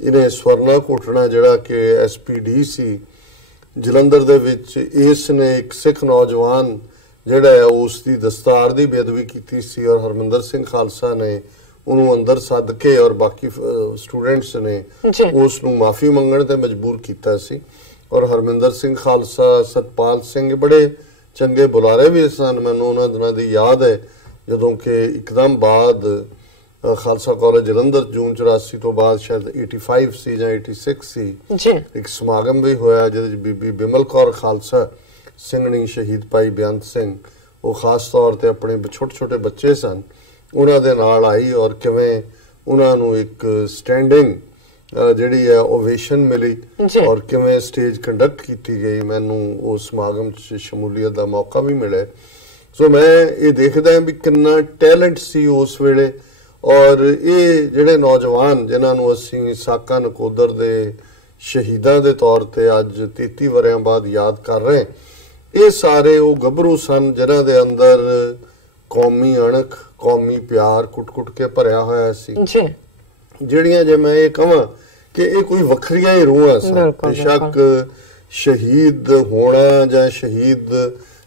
ਇਹਨੇ ਸਵਰਨਾ ਘੋਟਣਾ ਜਿਹੜਾ ਕਿ SPD ਸੀ ਜਲੰਧਰ ਦੇ ਵਿੱਚ, ਇਸ ਨੇ ਇੱਕ ਸਿੱਖ ਨੌਜਵਾਨ ਜਿਹੜਾ ਹੈ ਉਸ ਦੀ ਦਸਤਾਰ ਦੀ ਬੇਅਦਬੀ ਕੀਤੀ ਸੀ ਔਰ ਹਰਮਿੰਦਰ ਸਿੰਘ ਖਾਲਸਾ ਨੇ ਉਹਨੂੰ ਅੰਦਰ ਸੱਦ ਕੇ ਔਰ ਬਾਕੀ ਸਟੂਡੈਂਟਸ ਨੇ ਉਸ ਨੂੰ ਮਾਫੀ ਮੰਗਣ ਤੇ ਮਜਬੂਰ ਕੀਤਾ ਸੀ। ਔਰ ਹਰਮਿੰਦਰ ਸਿੰਘ ਖਾਲਸਾ, ਸਤਪਾਲ ਸਿੰਘ ਬੜੇ ਚੰਗੇ ਬੁਲਾਰੇ ਵੀ ਸਨ। ਮੈਨੂੰ ਉਹਨਾਂ ਦਿਨਾਂ ਦੀ ਯਾਦ ਹੈ ਜਦੋਂ ਕਿ ਇੱਕਦਮ ਬਾਅਦ ਖਾਲਸਾ ਕਾਲਜ ਜਲੰਧਰ ਜੂਨ 84 ਤੋਂ ਬਾਅਦ ਸ਼ਾਇਦ 85 ਸੀ ਜਾਂ 86 ਸੀ, ਇੱਕ ਸਮਾਗਮ ਵੀ ਹੋਇਆ ਜਿਹਦੇ 'ਚ ਬੀਬੀ ਬਿਮਲ ਕੌਰ ਖਾਲਸਾ ਸਿੰਘਣੀ, ਸ਼ਹੀਦ ਭਾਈ ਬੇਅੰਤ ਸਿੰਘ, ਉਹ ਖਾਸ ਤੌਰ ਤੇ ਆਪਣੇ ਛੋਟੇ ਛੋਟੇ ਬੱਚੇ ਸਨ, ਉਹਨਾਂ ਦੇ ਨਾਲ ਆਈ ਔਰ ਕਿਵੇਂ ਉਹਨਾਂ ਨੂੰ ਇੱਕ ਸਟੈਂਡਿੰਗ ਜਿਹੜੀ ਹੈ ਓਵੇਸ਼ਨ ਮਿਲੀ ਔਰ ਕਿਵੇਂ ਸਟੇਜ ਕੰਡਕਟ ਕੀਤੀ ਗਈ। ਮੈਨੂੰ ਉਸ ਸਮਾਗਮ 'ਚ ਸ਼ਮੂਲੀਅਤ ਦਾ ਮੌਕਾ ਵੀ ਮਿਲਿਆ। ਸੋ ਮੈਂ ਇਹ ਦੇਖਦਾ ਹਾਂ ਵੀ ਕਿੰਨਾ ਟੈਲੈਂਟ ਸੀ ਉਸ ਵੇਲੇ। ਔਰ ਇਹ ਜਿਹੜੇ ਨੌਜਵਾਨ ਜਿਨ੍ਹਾਂ ਨੂੰ ਅਸੀਂ ਸਾਕਾ ਨਕੋਦਰ ਦੇ ਸ਼ਹੀਦਾਂ ਦੇ ਤੌਰ ਤੇ ਅੱਜ 33 ਵਰ੍ਹਿਆਂ ਬਾਅਦ ਯਾਦ ਕਰ ਰਹੇ, ਇਹ ਸਾਰੇ ਉਹ ਗੱਭਰੂ ਸਨ ਜਿਨ੍ਹਾਂ ਦੇ ਅੰਦਰ ਕੌਮੀ ਅਣਖ, ਕੌਮੀ ਪਿਆਰ ਕੁੱਟ-ਕੁੱਟ ਕੇ ਭਰਿਆ ਹੋਇਆ ਸੀ, ਜਿਹੜੀਆਂ ਜੇ ਮੈਂ ਇਹ ਕਹਾਂ ਕਿ ਇਹ ਕੋਈ ਵੱਖਰੀਆਂ ਹੀ ਰੂਹਾਂ ਸਨ। ਬੇਸ਼ੱਕ ਸ਼ਹੀਦ ਹੋਣਾ ਜਾਂ ਸ਼ਹੀਦ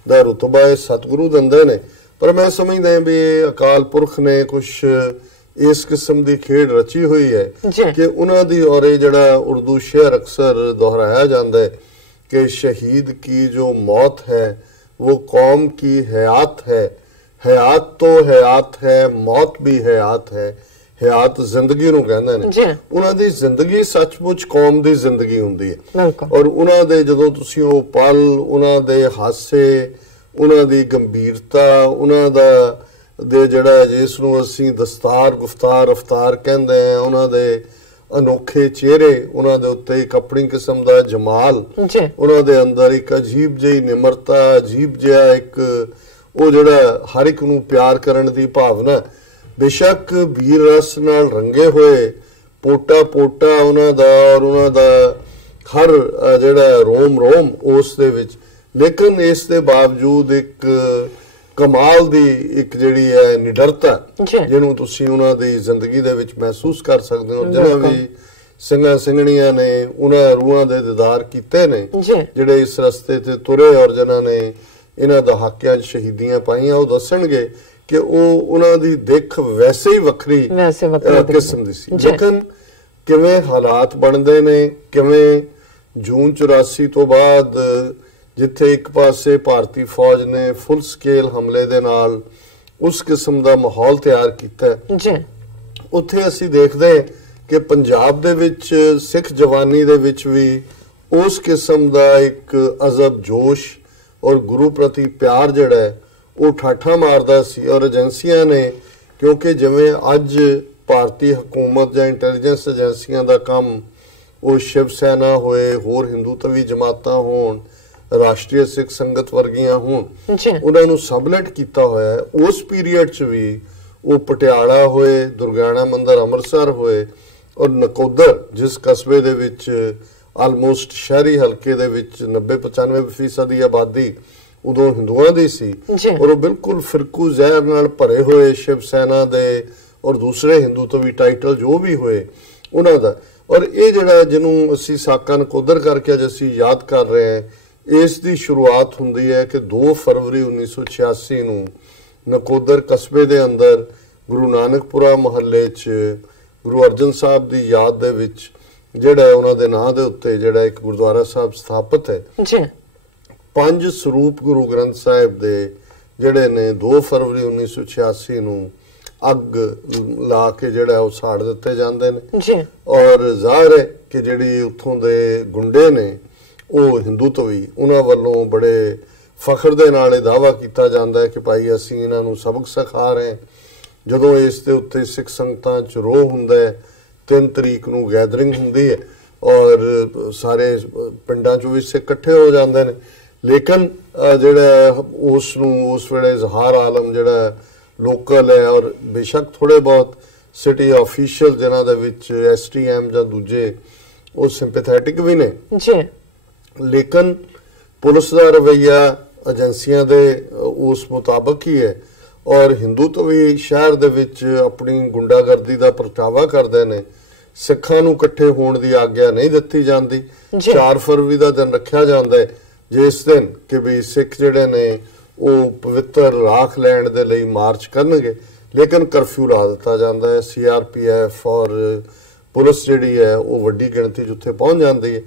ਦਾ ਰੁਤਬਾ ਇਹ ਸਤਿਗੁਰੂ ਦਿੰਦੇ ਨੇ, ਪਰ ਮੈਂ ਸਮਝਦਾ ਵੀ ਅਕਾਲ ਪੁਰਖ ਨੇ ਕੁਛ ਇਸ ਕਿਸਮ ਦੀ ਖੇਡ ਰਚੀ ਹੋਈ ਹੈ ਕਿ ਉਹਨਾਂ ਦੀ, ਔਰ ਇਹ ਜਿਹੜਾ ਉਰਦੂ ਸ਼ੇਅਰ ਅਕਸਰ ਦੁਹਰਾਇਆ ਜਾਂਦਾ ਹੈ कि शहीद की जो मौत है वो कौम की हयात है, हयात तो हयात है, मौत भी हयात है। हयात जिंदगी ਨੂੰ ਕਹਿੰਦੇ ਨੇ, ਉਹਨਾਂ ਦੀ ਜ਼ਿੰਦਗੀ ਸੱਚਮੁੱਚ ਕੌਮ ਦੀ ਜ਼ਿੰਦਗੀ ਹੁੰਦੀ ਹੈ। ਔਰ ਉਹਨਾਂ ਦੇ ਜਦੋਂ ਤੁਸੀਂ ਉਹ ਪਲ, ਉਹਨਾਂ ਦੇ ਹਾਸੇ, ਉਹਨਾਂ ਦੀ ਗੰਭੀਰਤਾ, ਉਹਨਾਂ ਦਾ ਦੇ ਜਿਹੜਾ ਜਿਸ ਨੂੰ ਅਸੀਂ ਦਸਤਾਰ, ਗੁਫਤਾਰ, ਅਫਤਾਰ ਕਹਿੰਦੇ ਆ, ਉਹਨਾਂ ਦੇ ਅਨੋਖੇ ਚਿਹਰੇ, ਉਹਨਾਂ ਦੇ ਉੱਤੇ ਇੱਕ ਆਪਣੀ ਕਿਸਮ ਦਾ ਜਮਾਲ, ਉਹਨਾਂ ਦੇ ਅੰਦਰ ਇੱਕ ਅਜੀਬ ਜਿਹੀ ਨਿਮਰਤਾ, ਅਜੀਬ ਜਿਹਾ ਇੱਕ ਉਹ ਜਿਹੜਾ ਹਰ ਇੱਕ ਨੂੰ ਪਿਆਰ ਕਰਨ ਦੀ ਭਾਵਨਾ, ਬੇਸ਼ੱਕ ਵੀਰ ਰਸ ਨਾਲ ਰੰਗੇ ਹੋਏ ਪੋਟਾ ਪੋਟਾ ਉਹਨਾਂ ਦਾ ਔਰ ਉਹਨਾਂ ਦਾ ਹਰ ਜਿਹੜਾ ਰੋਮ ਰੋਮ ਉਸ ਦੇ ਵਿੱਚ, ਲੇਕਿਨ ਇਸ ਦੇ ਬਾਵਜੂਦ ਇੱਕ ਕਮਾਲ ਦੀ ਇੱਕ ਜਿਹੜੀ ਹੈ ਨਿਡਰਤਾ ਜਿਹਨੂੰ ਤੁਸੀਂ ਉਹਨਾਂ ਦੀ ਜ਼ਿੰਦਗੀ ਦੇ ਵਿੱਚ ਮਹਿਸੂਸ ਕਰ ਸਕਦੇ ਹੋ। ਜਿਹਨਾਂ ਵੀ ਸਿੰਘਾਂ ਸਿੰਘਣੀਆਂ ਨੇ ਉਹਨਾਂ ਰੂਹਾਂ ਦੇ ਦੀਦਾਰ ਕੀਤੇ ਨੇ ਜਿਹੜੇ ਇਸ ਰਸਤੇ ਤੇ ਤੁਰੇ ਔਰ ਜਿਨ੍ਹਾਂ ਨੇ ਇਹਨਾਂ ਦਹਾਕਿਆਂ 'ਚ ਸ਼ਹੀਦੀਆਂ ਪਾਈਆਂ, ਉਹ ਦੱਸਣਗੇ ਕਿ ਉਹ ਉਹਨਾਂ ਦੀ ਦਿੱਖ ਵੈਸੇ ਹੀ ਵੱਖਰੀ ਕਿਸਮ ਦੀ ਸੀ। ਲੇਕਿਨ ਕਿਵੇਂ ਹਾਲਾਤ ਬਣਦੇ ਨੇ, ਕਿਵੇਂ ਜੂਨ 84 ਤੋਂ ਬਾਅਦ ਜਿੱਥੇ ਇੱਕ ਪਾਸੇ ਭਾਰਤੀ ਫੌਜ ਨੇ ਫੁੱਲ ਸਕੇਲ ਹਮਲੇ ਦੇ ਨਾਲ ਉਸ ਕਿਸਮ ਦਾ ਮਾਹੌਲ ਤਿਆਰ ਕੀਤਾ, ਉੱਥੇ ਅਸੀਂ ਦੇਖਦੇ ਕਿ ਪੰਜਾਬ ਦੇ ਵਿੱਚ ਸਿੱਖ ਜਵਾਨੀ ਦੇ ਵਿੱਚ ਵੀ ਉਸ ਕਿਸਮ ਦਾ ਇੱਕ ਅਜ਼ਬ ਜੋਸ਼ ਔਰ ਗੁਰੂ ਪ੍ਰਤੀ ਪਿਆਰ ਜਿਹੜਾ ਹੈ ਉਹ ਠਾਠਾਂ ਮਾਰਦਾ ਸੀ। ਔਰ ਏਜੰਸੀਆਂ ਨੇ, ਕਿਉਂਕਿ ਜਿਵੇਂ ਅੱਜ ਭਾਰਤੀ ਹਕੂਮਤ ਜਾਂ ਇੰਟੈਲੀਜੈਂਸ ਏਜੰਸੀਆਂ ਦਾ ਕੰਮ ਉਹ ਸ਼ਿਵ ਸੈਨਾ ਹੋਏ, ਹੋਰ ਹਿੰਦੂਤਵੀ ਜਮਾਤਾਂ ਹੋਣ, ਰਾਸ਼ਟਰੀ ਸਿੱਖ ਸੰਗਤ ਵਰਗੀਆਂ ਹੋਣ, ਉਹਨਾਂ ਨੂੰ ਸਬਲੈਟ ਕੀਤਾ ਹੋਇਆ ਹੈ। ਉਸ ਪੀਰੀਅਡ 'ਚ ਵੀ ਉਹ ਪਟਿਆਲਾ ਹੋਏ, ਦੁਰਗਿਆਣਾ ਮੰਦਿਰ ਅੰਮ੍ਰਿਤਸਰ ਹੋਏ ਔਰ ਨਕੋਦਰ ਜਿਸ ਕਸਬੇ ਦੇ ਵਿੱਚ ਆਲਮੋਸਟ ਸ਼ਹਿਰੀ ਹਲਕੇ ਦੇ ਵਿੱਚ 90-95% ਦੀ ਆਬਾਦੀ ਉਦੋਂ ਹਿੰਦੂਆਂ ਦੀ ਸੀ ਔਰ ਉਹ ਬਿਲਕੁਲ ਫਿਰਕੂ ਜ਼ਹਿਰ ਨਾਲ ਭਰੇ ਹੋਏ ਸ਼ਿਵ ਸੈਨਾ ਦੇ ਔਰ ਦੂਸਰੇ ਹਿੰਦੂਤਵੀ ਟਾਈਟਲ ਜੋ ਵੀ ਹੋਏ ਉਹਨਾਂ ਦਾ। ਔਰ ਇਹ ਜਿਹੜਾ ਜਿਹਨੂੰ ਅਸੀਂ ਸਾਕਾ ਨਕੋਦਰ ਕਰਕੇ ਅੱਜ ਅਸੀਂ ਯਾਦ ਕਰ ਰਹੇ ਹਾਂ, ਇਸ ਦੀ ਸ਼ੁਰੂਆਤ ਹੁੰਦੀ ਹੈ ਕਿ 2 ਫਰਵਰੀ 1986 ਨੂੰ ਨਕੋਦਰ ਕਸਬੇ ਦੇ ਅੰਦਰ ਗੁਰੂ ਨਾਨਕਪੁਰਾ ਮਹੱਲੇ 'ਚ ਗੁਰੂ ਅਰਜਨ ਸਾਹਿਬ ਦੀ ਯਾਦ ਦੇ ਵਿੱਚ ਜਿਹੜਾ ਉਹਨਾਂ ਦੇ ਨਾਂ ਦੇ ਉੱਤੇ ਜਿਹੜਾ ਇੱਕ ਗੁਰਦੁਆਰਾ ਸਾਹਿਬ ਸਥਾਪਿਤ ਹੈ। 5 ਸਰੂਪ ਗੁਰੂ ਗ੍ਰੰਥ ਸਾਹਿਬ ਦੇ ਜਿਹੜੇ ਨੇ 2 ਫਰਵਰੀ 1986 ਨੂੰ ਅੱਗ ਲਾ ਕੇ ਜਿਹੜਾ ਉਹ ਸਾੜ ਦਿੱਤੇ ਜਾਂਦੇ ਨੇ ਜੀ। ਔਰ ਜ਼ਾਹਿਰ ਹੈ ਕਿ ਜਿਹੜੀ ਉੱਥੋਂ ਦੇ ਗੁੰਡੇ ਨੇ ਉਹ ਹਿੰਦੂਤਵੀ, ਉਹਨਾਂ ਵੱਲੋਂ ਬੜੇ ਫਖਰ ਦੇ ਨਾਲ ਇਹ ਦਾਅਵਾ ਕੀਤਾ ਜਾਂਦਾ ਹੈ ਕਿ ਭਾਈ ਅਸੀਂ ਇਹਨਾਂ ਨੂੰ ਸਬਕ ਸਿਖਾ ਰਹੇ। ਜਦੋਂ ਇਸ ਦੇ ਉੱਤੇ ਸਿੱਖ ਸੰਗਤਾਂ 'ਚ ਰੋਹ ਹੁੰਦਾ ਹੈ, 3 ਤਰੀਕ ਨੂੰ ਗੈਦਰਿੰਗ ਹੁੰਦੀ ਹੈ ਔਰ ਸਾਰੇ ਪਿੰਡਾਂ 'ਚੋਂ ਵੀ ਸਿੱਖ ਇਕੱਠੇ ਹੋ ਜਾਂਦੇ ਨੇ। ਲੇਕਿਨ ਜਿਹੜਾ ਉਸ ਨੂੰ ਉਸ ਵੇਲੇ ਇਜ਼ਹਾਰ ਆਲਮ ਜਿਹੜਾ ਲੋਕਲ ਹੈ ਔਰ ਬੇਸ਼ੱਕ ਥੋੜੇ ਬਹੁਤ ਸਿਟੀ ਆਫੀਸ਼ੀਅਲ ਜਿਨ੍ਹਾਂ ਦੇ ਵਿੱਚ STM ਜਾਂ ਦੂਜੇ ਉਹ ਸਿੰਪੈਥੈਟਿਕ ਵੀ ਨੇ ਜੀ, ਲੇਕਿਨ ਪੁਲਿਸ ਦਾ ਰਵੱਈਆ ਏਜੰਸੀਆਂ ਦੇ ਉਸ ਮੁਤਾਬਕ ਹੀ ਹੈ। ਔਰ ਹਿੰਦੂਤਵੀ ਸ਼ਹਿਰ ਦੇ ਵਿੱਚ ਆਪਣੀ ਗੁੰਡਾਗਰਦੀ ਦਾ ਪ੍ਰਗਟਾਵਾ ਕਰਦੇ ਨੇ। ਸਿੱਖਾਂ ਨੂੰ ਇਕੱਠੇ ਹੋਣ ਦੀ ਆਗਿਆ ਨਹੀਂ ਦਿੱਤੀ ਜਾਂਦੀ। 4 ਫਰਵਰੀ ਦਾ ਦਿਨ ਰੱਖਿਆ ਜਾਂਦਾ ਹੈ ਜਿਸ ਦਿਨ ਕਿ ਵੀ ਸਿੱਖ ਜਿਹੜੇ ਨੇ ਉਹ ਪਵਿੱਤਰ ਰਾਖ ਲੈਣ ਦੇ ਲਈ ਮਾਰਚ ਕਰਨਗੇ, ਲੇਕਿਨ ਕਰਫਿਊ ਲਾ ਦਿੱਤਾ ਜਾਂਦਾ ਹੈ। CRPF ਔਰ ਪੁਲਿਸ ਜਿਹੜੀ ਹੈ ਉਹ ਵੱਡੀ ਗਿਣਤੀ 'ਚ ਉੱਥੇ ਪਹੁੰਚ ਜਾਂਦੀ ਹੈ।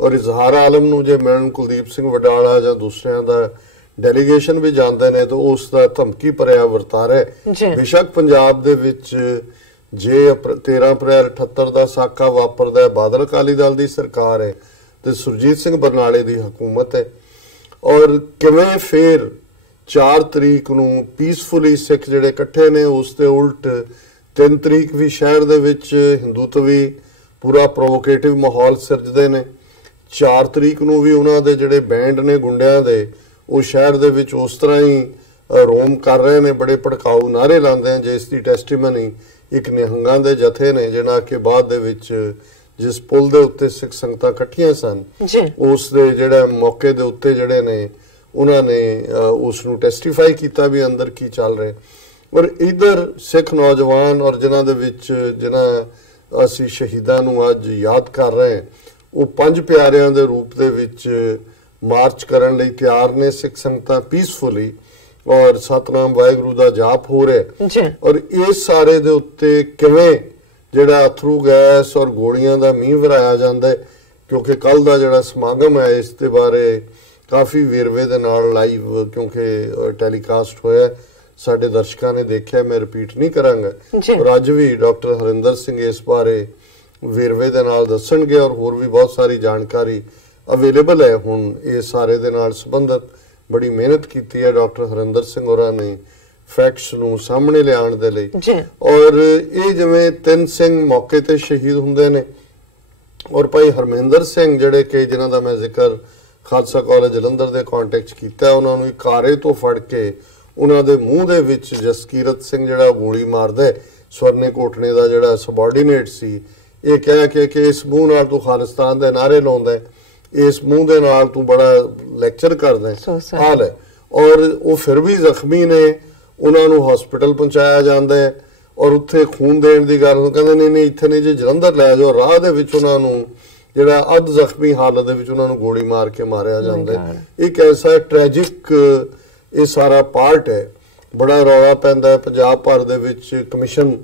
ਔਰ ਇਜ਼ਹਾਰ ਆਲਮ ਨੂੰ ਜੇ ਮਿਲਣ ਕੁਲਦੀਪ ਸਿੰਘ ਵਡਾਲਾ ਜਾਂ ਦੂਸਰਿਆਂ ਦਾ ਡੈਲੀਗੇਸ਼ਨ ਵੀ ਜਾਂਦੇ ਨੇ ਤਾਂ ਉਸ ਦਾ ਧਮਕੀ ਭਰਿਆ ਵਰਤਾਰਾ ਹੈ। ਬੇਸ਼ੱਕ ਪੰਜਾਬ ਦੇ ਵਿੱਚ ਜੇ 13 ਅਪ੍ਰੈਲ 78 ਦਾ ਸਾਕਾ ਵਾਪਰਦਾ ਹੈ, ਬਾਦਲ ਅਕਾਲੀ ਦਲ ਦੀ ਸਰਕਾਰ ਹੈ ਤੇ ਸੁਰਜੀਤ ਸਿੰਘ ਬਰਨਾਲੇ ਦੀ ਹਕੂਮਤ ਹੈ। ਔਰ ਕਿਵੇਂ ਫਿਰ 4 ਤਰੀਕ ਨੂੰ ਪੀਸਫੁਲੀ ਸਿੱਖ ਜਿਹੜੇ ਇਕੱਠੇ ਨੇ, ਉਸ ਦੇ ਉਲਟ 3 ਤਰੀਕ ਵੀ ਸ਼ਹਿਰ ਦੇ ਵਿੱਚ ਹਿੰਦੂਤਵੀ ਪੂਰਾ ਪ੍ਰੋਵੋਕੇਟਿਵ ਮਾਹੌਲ ਸਿਰਜਦੇ ਨੇ। 4 ਤਰੀਕ ਨੂੰ ਵੀ ਉਹਨਾਂ ਦੇ ਜਿਹੜੇ ਬੈਂਡ ਨੇ ਗੁੰਡਿਆਂ ਦੇ ਉਹ ਸ਼ਹਿਰ ਦੇ ਵਿੱਚ ਉਸ ਤਰ੍ਹਾਂ ਹੀ ਰੋਮ ਕਰ ਰਹੇ ਨੇ, ਬੜੇ ਭੜਕਾਊ ਨਾਅਰੇ ਲਾਉਂਦੇ ਆ, ਜਿਸ ਦੀ ਟੈਸਟੀਮਨੀ ਇੱਕ ਨਿਹੰਗਾਂ ਦੇ ਜਥੇ ਨੇ ਜਿਹਨਾਂ ਕਿ ਬਾਅਦ ਦੇ ਵਿੱਚ ਜਿਸ ਪੁਲ ਦੇ ਉੱਤੇ ਸਿੱਖ ਸੰਗਤਾਂ ਇਕੱਠੀਆਂ ਸਨ ਉਸ ਦੇ ਜਿਹੜਾ ਮੌਕੇ ਦੇ ਉੱਤੇ ਜਿਹੜੇ ਨੇ ਉਹਨਾਂ ਨੇ ਉਸ ਨੂੰ ਟੈਸਟੀਫਾਈ ਕੀਤਾ ਵੀ ਅੰਦਰ ਕੀ ਚੱਲ ਰਿਹਾ। ਔਰ ਇਧਰ ਸਿੱਖ ਨੌਜਵਾਨ ਔਰ ਜਿਨ੍ਹਾਂ ਦੇ ਵਿੱਚ ਜਿਨ੍ਹਾਂ ਅਸੀਂ ਸ਼ਹੀਦਾਂ ਨੂੰ ਅੱਜ ਯਾਦ ਕਰ ਰਹੇ ਉਹ 5 ਪਿਆਰਿਆਂ ਦੇ ਰੂਪ ਦੇ ਵਿੱਚ ਮਾਰਚ ਕਰਨ ਲਈ ਤਿਆਰ ਨੇ। ਸਿੱਖ ਸੰਗਤਾਂ ਪੀਸਫੁਲੀ ਔਰ ਸਤਨਾਮ ਵਾਹਿਗੁਰੂ ਦਾ ਜਾਪ ਹੋ ਰਿਹਾ ਔਰ ਇਸ ਸਾਰੇ ਦੇ ਉੱਤੇ ਕਿਵੇਂ ਜਿਹੜਾ ਅਥਰੂ ਗੈਸ ਔਰ ਗੋਲੀਆਂ ਦਾ ਮੀਂਹ ਵਰਾਇਆ ਜਾਂਦਾ ਹੈ, ਕਿਉਂਕਿ ਕੱਲ ਦਾ ਜਿਹੜਾ ਸਮਾਗਮ ਹੈ ਇਸ ਦੇ ਬਾਰੇ ਕਾਫੀ ਵੇਰਵੇ ਦੇ ਨਾਲ ਲਾਈਵ ਕਿਉਂਕਿ ਟੈਲੀਕਾਸਟ ਹੋਇਆ, ਸਾਡੇ ਦਰਸ਼ਕਾਂ ਨੇ ਦੇਖਿਆ, ਮੈਂ ਰਿਪੀਟ ਨਹੀਂ ਕਰਾਂਗਾ। ਔਰ ਅੱਜ ਵੀ ਡਾਕਟਰ ਹਰਿੰਦਰ ਸਿੰਘ ਇਸ ਬਾਰੇ ਵੇਰਵੇ ਦੇ ਨਾਲ ਦੱਸਣਗੇ ਔਰ ਹੋਰ ਵੀ ਬਹੁਤ ਸਾਰੀ ਜਾਣਕਾਰੀ ਅਵੇਲੇਬਲ ਹੈ। ਹੁਣ ਇਹ ਸਾਰੇ ਦੇ ਨਾਲ ਸੰਬੰਧਿਤ ਬੜੀ ਮਿਹਨਤ ਕੀਤੀ ਹੈ ਡਾਕਟਰ ਹਰਿੰਦਰ ਸਿੰਘ ਹੋਰਾਂ ਨੇ ਫੈਕਟਸ ਨੂੰ ਸਾਹਮਣੇ ਲਿਆਉਣ ਦੇ ਲਈ। ਔਰ ਇਹ ਜਿਵੇਂ 3 ਸਿੰਘ ਮੌਕੇ ਤੇ ਸ਼ਹੀਦ ਹੁੰਦੇ ਨੇ ਔਰ ਭਾਈ ਹਰਮਿੰਦਰ ਸਿੰਘ ਜਿਹੜੇ ਕਿ ਜਿਨ੍ਹਾਂ ਦਾ ਮੈਂ ਜ਼ਿਕਰ ਖਾਲਸਾ ਕਾਲਜ ਜਲੰਧਰ ਦੇ ਕੰਟੈਕਟ ਕੀਤਾ, ਉਹਨਾਂ ਨੂੰ ਕਾਰੇ ਤੋਂ ਫੜ ਕੇ ਉਹਨਾਂ ਦੇ ਮੂੰਹ ਦੇ ਵਿੱਚ ਜਸਕੀਰਤ ਸਿੰਘ ਜਿਹੜਾ ਗੋਲੀ ਮਾਰਦਾ ਸਵਰਨੇ ਕੋਟਣੇ ਦਾ ਜਿਹੜਾ ਸਬਆਰਡੀਨੇਟ ਸੀ, ਇਹ ਕਹਿ ਕੇ ਕਿ ਇਸ ਮੂੰਹ ਨਾਲ ਤੂੰ ਖਾਲਿਸਤਾਨ ਦੇ ਨਾਅਰੇ ਲਾਉਂਦਾ, ਇਸ ਮੂੰਹ ਦੇ ਨਾਲ ਤੂੰ ਬੜਾ ਲੈਕਚਰ ਕਰਦਾ ਹਾਲ ਹੈ। ਔਰ ਉਹ ਫਿਰ ਵੀ ਜ਼ਖਮੀ ਨੇ, ਉਹਨਾਂ ਨੂੰ ਹਸਪੀਟਲ ਪਹੁੰਚਾਇਆ ਜਾਂਦਾ ਹੈ ਔਰ ਉੱਥੇ ਖੂਨ ਦੇਣ ਦੀ ਗੱਲ ਕਹਿੰਦੇ ਨਹੀਂ ਇੱਥੇ ਨਹੀਂ, ਜੇ ਜਲੰਧਰ ਲੈ ਜਾਓ, ਰਾਹ ਦੇ ਵਿੱਚ ਉਹਨਾਂ ਨੂੰ ਜਿਹੜਾ ਅੱਧ ਜ਼ਖਮੀ ਹਾਲਤ ਦੇ ਵਿੱਚ ਉਹਨਾਂ ਨੂੰ ਗੋਲੀ ਮਾਰ ਕੇ ਮਾਰਿਆ ਜਾਂਦਾ ਹੈ। ਇੱਕ ਐਸਾ ਟ੍ਰੈਜਿਕ ਇਹ ਸਾਰਾ ਪਾਰਟ ਹੈ। ਬੜਾ ਰੌਲਾ ਪੈਂਦਾ ਹੈ ਪੰਜਾਬ ਭਰ ਦੇ ਵਿੱਚ, ਕਮਿਸ਼ਨ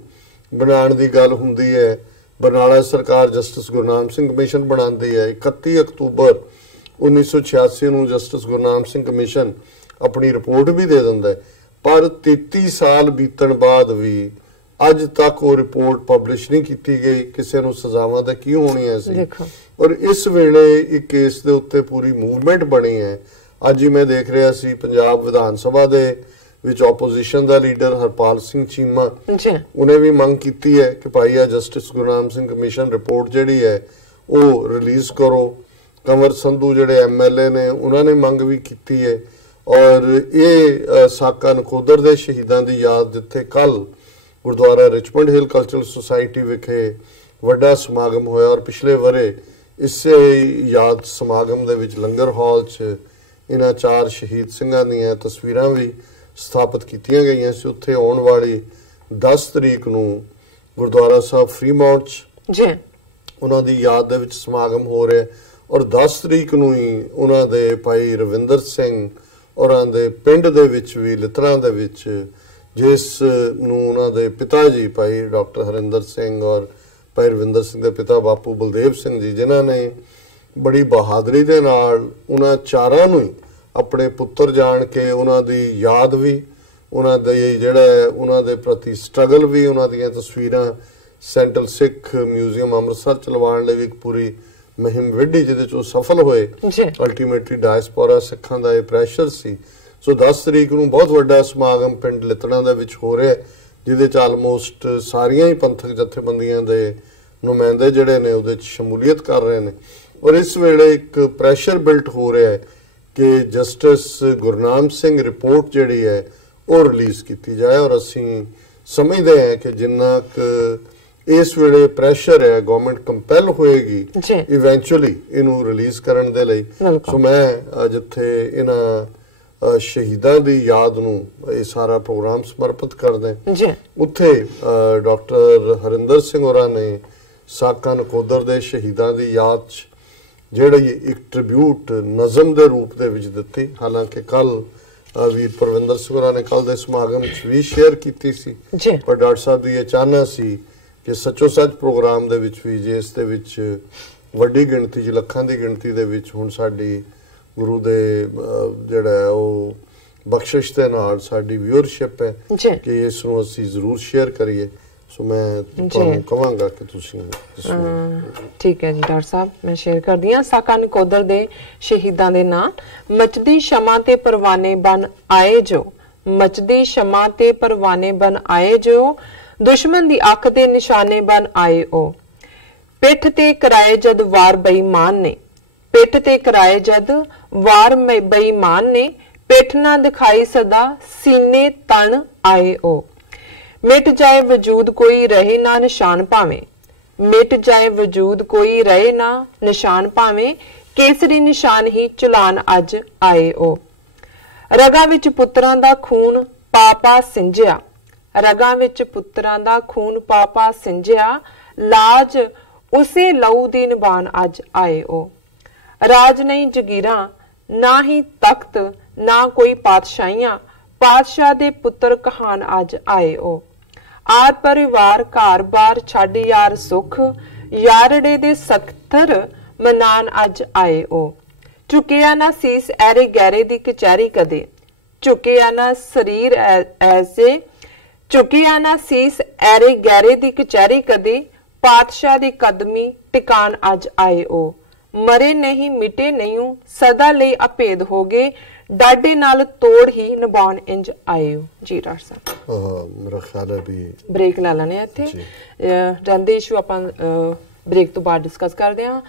ਬਣਾਉਣ ਦੀ ਗੱਲ ਹੁੰਦੀ ਹੈ, ਬਰਨਾਲਾ ਸਰਕਾਰ ਜਸਟਿਸ ਗੁਰਨਾਮ ਸਿੰਘ ਕਮਿਸ਼ਨ ਬਣਾਉਂਦੀ ਹੈ। 31 ਅਕਤੂਬਰ 1986 ਨੂੰ ਜਸਟਿਸ ਗੁਰਨਾਮ ਸਿੰਘ ਕਮਿਸ਼ਨ ਆਪਣੀ ਰਿਪੋਰਟ ਵੀ ਦੇ ਦਿੰਦਾ ਹੈ, ਪਰ 33 ਸਾਲ ਬੀਤਣ ਬਾਅਦ ਵੀ ਅੱਜ ਤੱਕ ਉਹ ਰਿਪੋਰਟ ਪਬਲਿਸ਼ ਨਹੀਂ ਕੀਤੀ ਗਈ। ਕਿਸੇ ਨੂੰ ਸਜ਼ਾਵਾਂ ਤਾਂ ਕੀ ਹੋਣੀਆਂ ਸੀ। ਔਰ ਇਸ ਵੇਲੇ ਇੱਕ ਕੇਸ ਦੇ ਉੱਤੇ ਪੂਰੀ ਮੂਵਮੈਂਟ ਬਣੀ ਹੈ। ਅੱਜ ਹੀ ਮੈਂ ਦੇਖ ਰਿਹਾ ਸੀ ਪੰਜਾਬ ਵਿਧਾਨ ਸਭਾ ਦੇ ਵਿੱਚ ਆਪੋਜੀਸ਼ਨ ਦਾ ਲੀਡਰ ਹਰਪਾਲ ਸਿੰਘ ਚੀਮਾ, ਉਹਨੇ ਵੀ ਮੰਗ ਕੀਤੀ ਹੈ ਕਿ ਭਾਈ ਆ justice Gurnam Singh commission report ਜਿਹੜੀ ਹੈ ਉਹ ਰਿਲੀਜ਼ ਕਰੋ। ਕੰਵਰ ਸੰਧੂ ਜਿਹੜੇ MLA ਨੇ ਉਹਨਾਂ ਨੇ ਮੰਗ ਵੀ ਕੀਤੀ ਹੈ। ਔਰ ਇਹ ਸਾਕਾ ਨਕੋਦਰ ਦੇ ਸ਼ਹੀਦਾਂ ਦੀ ਯਾਦ ਜਿੱਥੇ ਕੱਲ ਗੁਰਦੁਆਰਾ ਰਿਚਮੰਡ ਹਿੱਲ ਕਲਚਰਲ ਸੁਸਾਇਟੀ ਵਿਖੇ ਵੱਡਾ ਸਮਾਗਮ ਹੋਇਆ ਔਰ ਪਿਛਲੇ ਵਰੇ ਇਸੇ ਯਾਦ ਸਮਾਗਮ ਦੇ ਵਿੱਚ ਲੰਗਰ ਹਾਲ 'ਚ ਇਹਨਾਂ 4 ਸ਼ਹੀਦ ਸਿੰਘਾਂ ਦੀਆਂ ਤਸਵੀਰਾਂ ਵੀ ਸਥਾਪਿਤ ਕੀਤੀਆਂ ਗਈਆਂ ਸੀ। ਉੱਥੇ ਆਉਣ ਵਾਲੀ 10 ਤਰੀਕ ਨੂੰ ਗੁਰਦੁਆਰਾ ਸਾਹਿਬ ਫਰੀਮਾਉਂਟ 'ਚ ਉਹਨਾਂ ਦੀ ਯਾਦ ਦੇ ਵਿੱਚ ਸਮਾਗਮ ਹੋ ਰਿਹਾ ਔਰ 10 ਤਰੀਕ ਨੂੰ ਹੀ ਉਹਨਾਂ ਦੇ ਭਾਈ ਰਵਿੰਦਰ ਸਿੰਘ ਔਰਾਂ ਦੇ ਪਿੰਡ ਦੇ ਵਿੱਚ ਵੀ ਲਿਤਰਾਂ ਦੇ ਵਿੱਚ, ਜਿਸ ਨੂੰ ਉਹਨਾਂ ਦੇ ਪਿਤਾ ਜੀ ਭਾਈ ਡਾਕਟਰ ਹਰਿੰਦਰ ਸਿੰਘ ਔਰ ਭਾਈ ਰਵਿੰਦਰ ਸਿੰਘ ਦੇ ਪਿਤਾ ਬਾਪੂ ਬਲਦੇਵ ਸਿੰਘ ਜੀ, ਜਿਨ੍ਹਾਂ ਨੇ ਬੜੀ ਬਹਾਦਰੀ ਦੇ ਨਾਲ ਉਹਨਾਂ 4 ਨੂੰ ਹੀ ਆਪਣੇ ਪੁੱਤਰ ਜਾਣ ਕੇ ਉਹਨਾਂ ਦੀ ਯਾਦ ਵੀ ਉਹਨਾਂ ਦੇ ਜਿਹੜੇ ਉਹਨਾਂ ਦੇ ਪ੍ਰਤੀ ਸਟਰਗਲ ਵੀ, ਉਹਨਾਂ ਦੀਆਂ ਤਸਵੀਰਾਂ ਸੈਂਟਰਲ ਸਿੱਖ ਮਿਊਜ਼ੀਅਮ ਅੰਮ੍ਰਿਤਸਰ ਚ ਲਵਾਉਣ ਲਈ ਵੀ ਇੱਕ ਪੂਰੀ ਮੁਹਿੰਮ ਵਿੱਢੀ, ਜਿਹਦੇ ਚ ਉਹ ਸਫਲ ਹੋਏ। ਅਲਟੀਮੇਟਲੀ ਡਾਇਸਪੋਰਾ ਸਿੱਖਾਂ ਦਾ ਇਹ ਪ੍ਰੈਸ਼ਰ ਸੀ। ਸੋ 10 ਤਰੀਕ ਨੂੰ ਬਹੁਤ ਵੱਡਾ ਸਮਾਗਮ ਪਿੰਡ ਲਿਤਣਾ ਦੇ ਵਿੱਚ ਹੋ ਰਿਹਾ, ਜਿਹਦੇ ਚ ਆਲਮੋਸਟ ਸਾਰੀਆਂ ਹੀ ਪੰਥਕ ਜਥੇਬੰਦੀਆਂ ਦੇ ਨੁਮਾਇੰਦੇ ਜਿਹੜੇ ਨੇ ਉਹਦੇ ਚ ਸ਼ਮੂਲੀਅਤ ਕਰ ਰਹੇ ਨੇ। ਔਰ ਇਸ ਵੇਲੇ ਇੱਕ ਪ੍ਰੈਸ਼ਰ ਬਿਲਟ ਹੋ ਰਿਹਾ ਹੈ ਕਿ ਜਸਟਿਸ ਗੁਰਨਾਮ ਸਿੰਘ ਰਿਪੋਰਟ ਜਿਹੜੀ ਹੈ ਉਹ ਰਿਲੀਜ਼ ਕੀਤੀ ਜਾਏ। ਔਰ ਅਸੀਂ ਸਮਝਦੇ ਹਾਂ ਕਿ ਜਿੰਨਾ ਕੁ ਇਸ ਵੇਲੇ ਪ੍ਰੈਸ਼ਰ ਹੈ, ਗਵਰਨਮੈਂਟ ਕੰਪੈਲ ਹੋਏਗੀ ਇਵੈਂਚੁਅਲੀ ਇਹਨੂੰ ਰਿਲੀਜ਼ ਕਰਨ ਦੇ ਲਈ। ਸੋ ਮੈਂ ਜਿੱਥੇ ਇਹਨਾਂ ਸ਼ਹੀਦਾਂ ਦੀ ਯਾਦ ਨੂੰ ਇਹ ਸਾਰਾ ਪ੍ਰੋਗਰਾਮ ਸਮਰਪਿਤ ਕਰਦੇ, ਉੱਥੇ ਡਾਕਟਰ ਹਰਿੰਦਰ ਸਿੰਘ ਹੋਰਾਂ ਨੇ ਸਾਕਾ ਨਕੋਦਰ ਦੇ ਸ਼ਹੀਦਾਂ ਦੀ ਯਾਦ 'ਚ ਜਿਹੜੀ ਇੱਕ ਟ੍ਰਿਬਿਊਟ ਨਜ਼ਮ ਦੇ ਰੂਪ ਦੇ ਵਿੱਚ ਦਿੱਤੀ। ਹਾਲਾਂਕਿ ਕੱਲ ਵੀਰ ਪਰਵਿੰਦਰ ਸਿੰਘ ਹੋਰਾਂ ਨੇ ਕੱਲ ਦੇ ਸਮਾਗਮ 'ਚ ਵੀ ਸ਼ੇਅਰ ਕੀਤੀ ਸੀ, ਪਰ ਡਾਕਟਰ ਸਾਹਿਬ ਦੀ ਇਹ ਚਾਹਨਾ ਸੀ ਕਿ ਸੱਚੋ ਸੱਚ ਪ੍ਰੋਗਰਾਮ ਦੇ ਵਿੱਚ ਵੀ, ਜਿਸ ਦੇ ਵਿੱਚ ਵੱਡੀ ਗਿਣਤੀ 'ਚ ਲੱਖਾਂ ਦੀ ਗਿਣਤੀ ਦੇ ਵਿੱਚ ਹੁਣ ਸਾਡੀ ਗੁਰੂ ਦੇ ਜਿਹੜਾ ਉਹ ਬਖਸ਼ਿਸ਼ ਦੇ ਨਾਲ ਸਾਡੀ ਵਿਊਅਰਸ਼ਿਪ ਹੈ ਕਿ ਇਸ ਨੂੰ ਅਸੀਂ ਜ਼ਰੂਰ ਸ਼ੇਅਰ ਕਰੀਏ। ਸੋ ਮੈਂ ਤੁਹਾਨੂੰ ਕਹਾਂਗਾ ਕਿ ਤੁਸੀਂ ਠੀਕ ਹੈ ਜੀ ਡਾਕਟਰ ਸਾਹਿਬ, ਮੈਂ ਸ਼ੇਅਰ ਕਰਦੀ ਹਾਂ। ਸਾਕਾ ਨਕੋਦਰ ਦੇ ਸ਼ਹੀਦਾਂ ਦੇ ਨਾਂ, ਮਚਦੀ ਸ਼ਮਾ ਤੇ ਪਰਵਾਨੇ ਬਨ ਆਏ ਜੋ, ਮਚਦੀ ਸ਼ਮਾ ਤੇ ਪਰਵਾਨੇ ਬਨ ਆਏ ਜੋ, ਦੁਸ਼ਮਣ ਦੀ ਅੱਖ ਦੇ ਨਿਸ਼ਾਨੇ ਬਨ ਆਏ ਉਹ, ਪਿੱਠ ਤੇ ਕਰਾਏ ਜਦ ਵਾਰ ਬੇਈਮਾਨ ਨੇ, ਪਿੱਠ ਤੇ ਕਰਾਏ ਜਦ ਵਾਰ ਬੇਈਮਾਨ ਨੇ, ਪਿੱਠ ਨਾ ਦਿਖਾਈ ਸਦਾ ਸੀਨੇ ਤਣ ਆਏ ਉਹ, ਮਿਟ ਜਾਏ ਵਜੂਦ ਕੋਈ ਰਹੇ ਨਾ ਨਿਸ਼ਾਨ ਭਾਵੇਂ, ਮਿਟ ਜਾਏ ਵਜੂਦ ਕੋਈ ਰਹੇ ਨਾ ਨਿਸ਼ਾਨ ਭਾਵੇਂ, ਕੇਸਰੀ ਨਿਸ਼ਾਨ ਹੀ ਚਲਾਨ ਅੱਜ ਆਏ ਉਹ, ਰਗਾਂ ਵਿੱਚ ਪੁੱਤਰਾਂ ਦਾ ਖੂਨ ਪਾਪਾ ਸਿੰਜਿਆ, ਰਗਾਂ ਵਿੱਚ ਪੁੱਤਰਾਂ ਦਾ ਖੂਨ ਪਾਪਾ ਸਿੰਜਿਆ, ਲਾਜ ਉਸੇ ਲਹੂ ਦੀ ਨਿਭਾਨ ਅੱਜ ਆਏ ਉਹ, ਰਾਜ ਨਹੀਂ ਜਗੀਰਾਂ ਨਾ ਹੀ ਤਖਤ ਨਾ ਕੋਈ ਪਾਤਸ਼ਾਹੀਆਂ, ਪਾਤਸ਼ਾਹ ਦੇ ਪੁੱਤਰ ਕਹਾਨ ਅੱਜ ਆਏ ਉਹ, ਆਰ ਪਰਿਵਾਰ ਘਰ ਬਾਰ ਛੱਡ ਯਾਰ ਸੁਖ, ਯਾਰੜੇ ਦੇ ਸਖਤਰ ਮਨਾਨ ਅੱਜ ਆਏ ਉਹ, ਝੁਕਿਆ ਨਾ ਸੀਸ ਐਰੇ ਗਹਿਰੇ ਦੀ ਕਚਹਿਰੀ ਕਦੇ, ਝੁਕਿਆ ਨਾ ਸਰੀਰ ਐਸੇ, ਝੁਕਿਆ ਨਾ ਸੀਸ ਐਰੇ ਗਹਿਰੇ ਦੀ ਕਚਹਿਰੀ ਕਦੇ, ਪਾਤਸ਼ਾਹ ਦੀ ਕਦਮੀ ਟਿਕਾਣ ਅੱਜ ਆਏ ਉਹ, ਮਰੇ ਨਹੀਂ ਮਿਟੇ ਨਹੀਂ ਸਦਾ ਲਈ ਅਭੇਦ ਹੋ ਗਏ, ਡਾਡੇ ਨਾਲ ਤੋੜ ਹੀ ਨਿਭਾਉਣ ਇੰਜ ਆਏ ਹੋ। ਜੀ ਡਾਕਟਰ ਸਾਹਿਬ, ਮੇਰਾ ਖਿਆਲ ਹੈ ਵੀ ਬ੍ਰੇਕ ਲੈ ਲੈਣੇ ਇੱਥੇ, ਜਾਂਦੇ ਇਸ਼ੂ ਆਪਾਂ ਬ੍ਰੇਕ ਤੋਂ ਬਾਅਦ ਡਿਸਕਸ ਕਰਦੇ ਹਾਂ।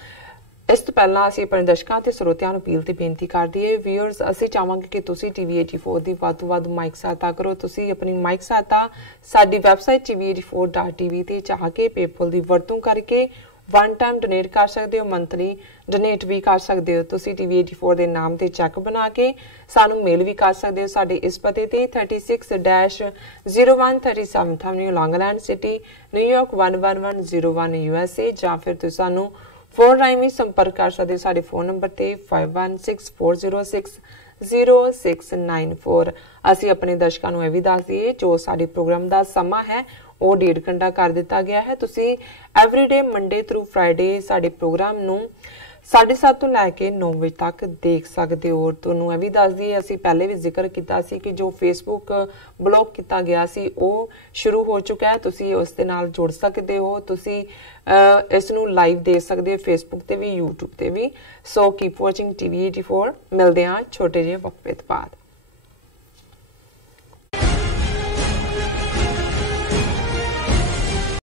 ਇਸ ਤੋਂ ਪਹਿਲਾਂ ਅਸੀਂ ਆਪਣੇ ਦਰਸ਼ਕਾਂ ਤੇ ਸਰੋਤਿਆਂ ਨੂੰ ਅਪੀਲ ਤੇ ਬੇਨਤੀ ਕਰਦੀ ਹੈ, ਵੀਅਰਸ ਅਸੀਂ ਚਾਹਾਂਗੇ ਕਿ ਤੁਸੀਂ TV84 ਦੀ ਵੱਧ ਤੋਂ ਵੱਧ ਮਾਈਕ ਸਹਾਇਤਾ ਕਰੋ। ਤੁਸੀਂ ਆਪਣੀ ਮਾਈਕ ਸਹਾਇਤਾ ਸਾਡੀ ਵੈਬਸਾਈਟ TV84.tv ਤੇ ਚਾਹ ਕੇ ਪੇਪਲ ਦੀ ਵਰਤੋਂ ਕਰਕੇ ਵਨ ਟਾਈਮ ਡੋਨੇਟ ਕਰ ਸਕਦੇ ਹੋ, ਮੰਥਲੀ ਡੋਨੇਟ ਵੀ ਕਰ ਸਕਦੇ ਹੋ। ਤੁਸੀਂ TV84 ਦੇ ਨਾਮ ਤੇ ਚੈੱਕ ਬਣਾ ਕੇ ਸਾਨੂੰ ਮੇਲ ਵੀ ਕਰ ਸਕਦੇ ਹੋ ਸਾਡੇ ਇਸ ਪਤੇ ਤੇ 36-0137 ਐਵਨਿਊ ਲੌਂਗਲੈਂਡ ਸਿਟੀ, ਨਿਊਯਾਰਕ 11101 USA, ਜਾਂ ਫਿਰ ਤੁਸੀਂ ਸਾਨੂੰ ਫੋਨ ਰਾਹੀਂ ਵੀ ਸੰਪਰਕ ਕਰ ਸਕਦੇ ਹੋ ਸਾਡੇ ਫੋਨ ਨੰਬਰ ਤੇ 5164060694। ਅਸੀਂ ਆਪਣੇ ਦਰਸ਼ਕਾਂ ਨੂੰ ਇਹ ਵੀ ਦੱਸ ਦਈਏ, ਜੋ ਸਾਡੇ ਪ੍ਰੋਗਰਾਮ ਦਾ ਸਮਾਂ ਹੈ ਉਹ 1.5 ਘੰਟਾ ਕਰ ਦਿੱਤਾ ਗਿਆ ਹੈ। ਤੁਸੀਂ ਐਵਰੀਡੇ ਮੰਡੇ ਥਰੂ ਫਰਾਈਡੇ ਸਾਡੇ ਪ੍ਰੋਗਰਾਮ ਨੂੰ 7:30 ਤੋਂ ਲੈ ਕੇ 9 ਵਜੇ ਤੱਕ ਦੇਖ ਸਕਦੇ ਹੋ। ਤੁਹਾਨੂੰ ਇਹ ਵੀ ਦੱਸ ਦਈਏ, ਅਸੀਂ ਪਹਿਲੇ ਵੀ ਜ਼ਿਕਰ ਕੀਤਾ ਸੀ ਕਿ ਜੋ ਫੇਸਬੁੱਕ ਬਲੌਕ ਕੀਤਾ ਗਿਆ ਸੀ ਉਹ ਸ਼ੁਰੂ ਹੋ ਚੁੱਕਾ ਹੈ, ਤੁਸੀਂ ਉਸ ਦੇ ਨਾਲ ਜੁੜ ਸਕਦੇ ਹੋ, ਤੁਸੀਂ ਇਸ ਨੂੰ ਲਾਈਵ ਦੇਖ ਸਕਦੇ ਹੋ ਫੇਸਬੁੱਕ ਤੇ ਵੀ, YouTube ਤੇ ਵੀ। ਸੋ ਕੀਪ ਵਾਚਿੰਗ TV84। ਮਿਲਦੇ ਹਾਂ ਛੋਟੇ ਜਿਹੇ ਵਕਫੇ ਤੋਂ ਬਾਅਦ।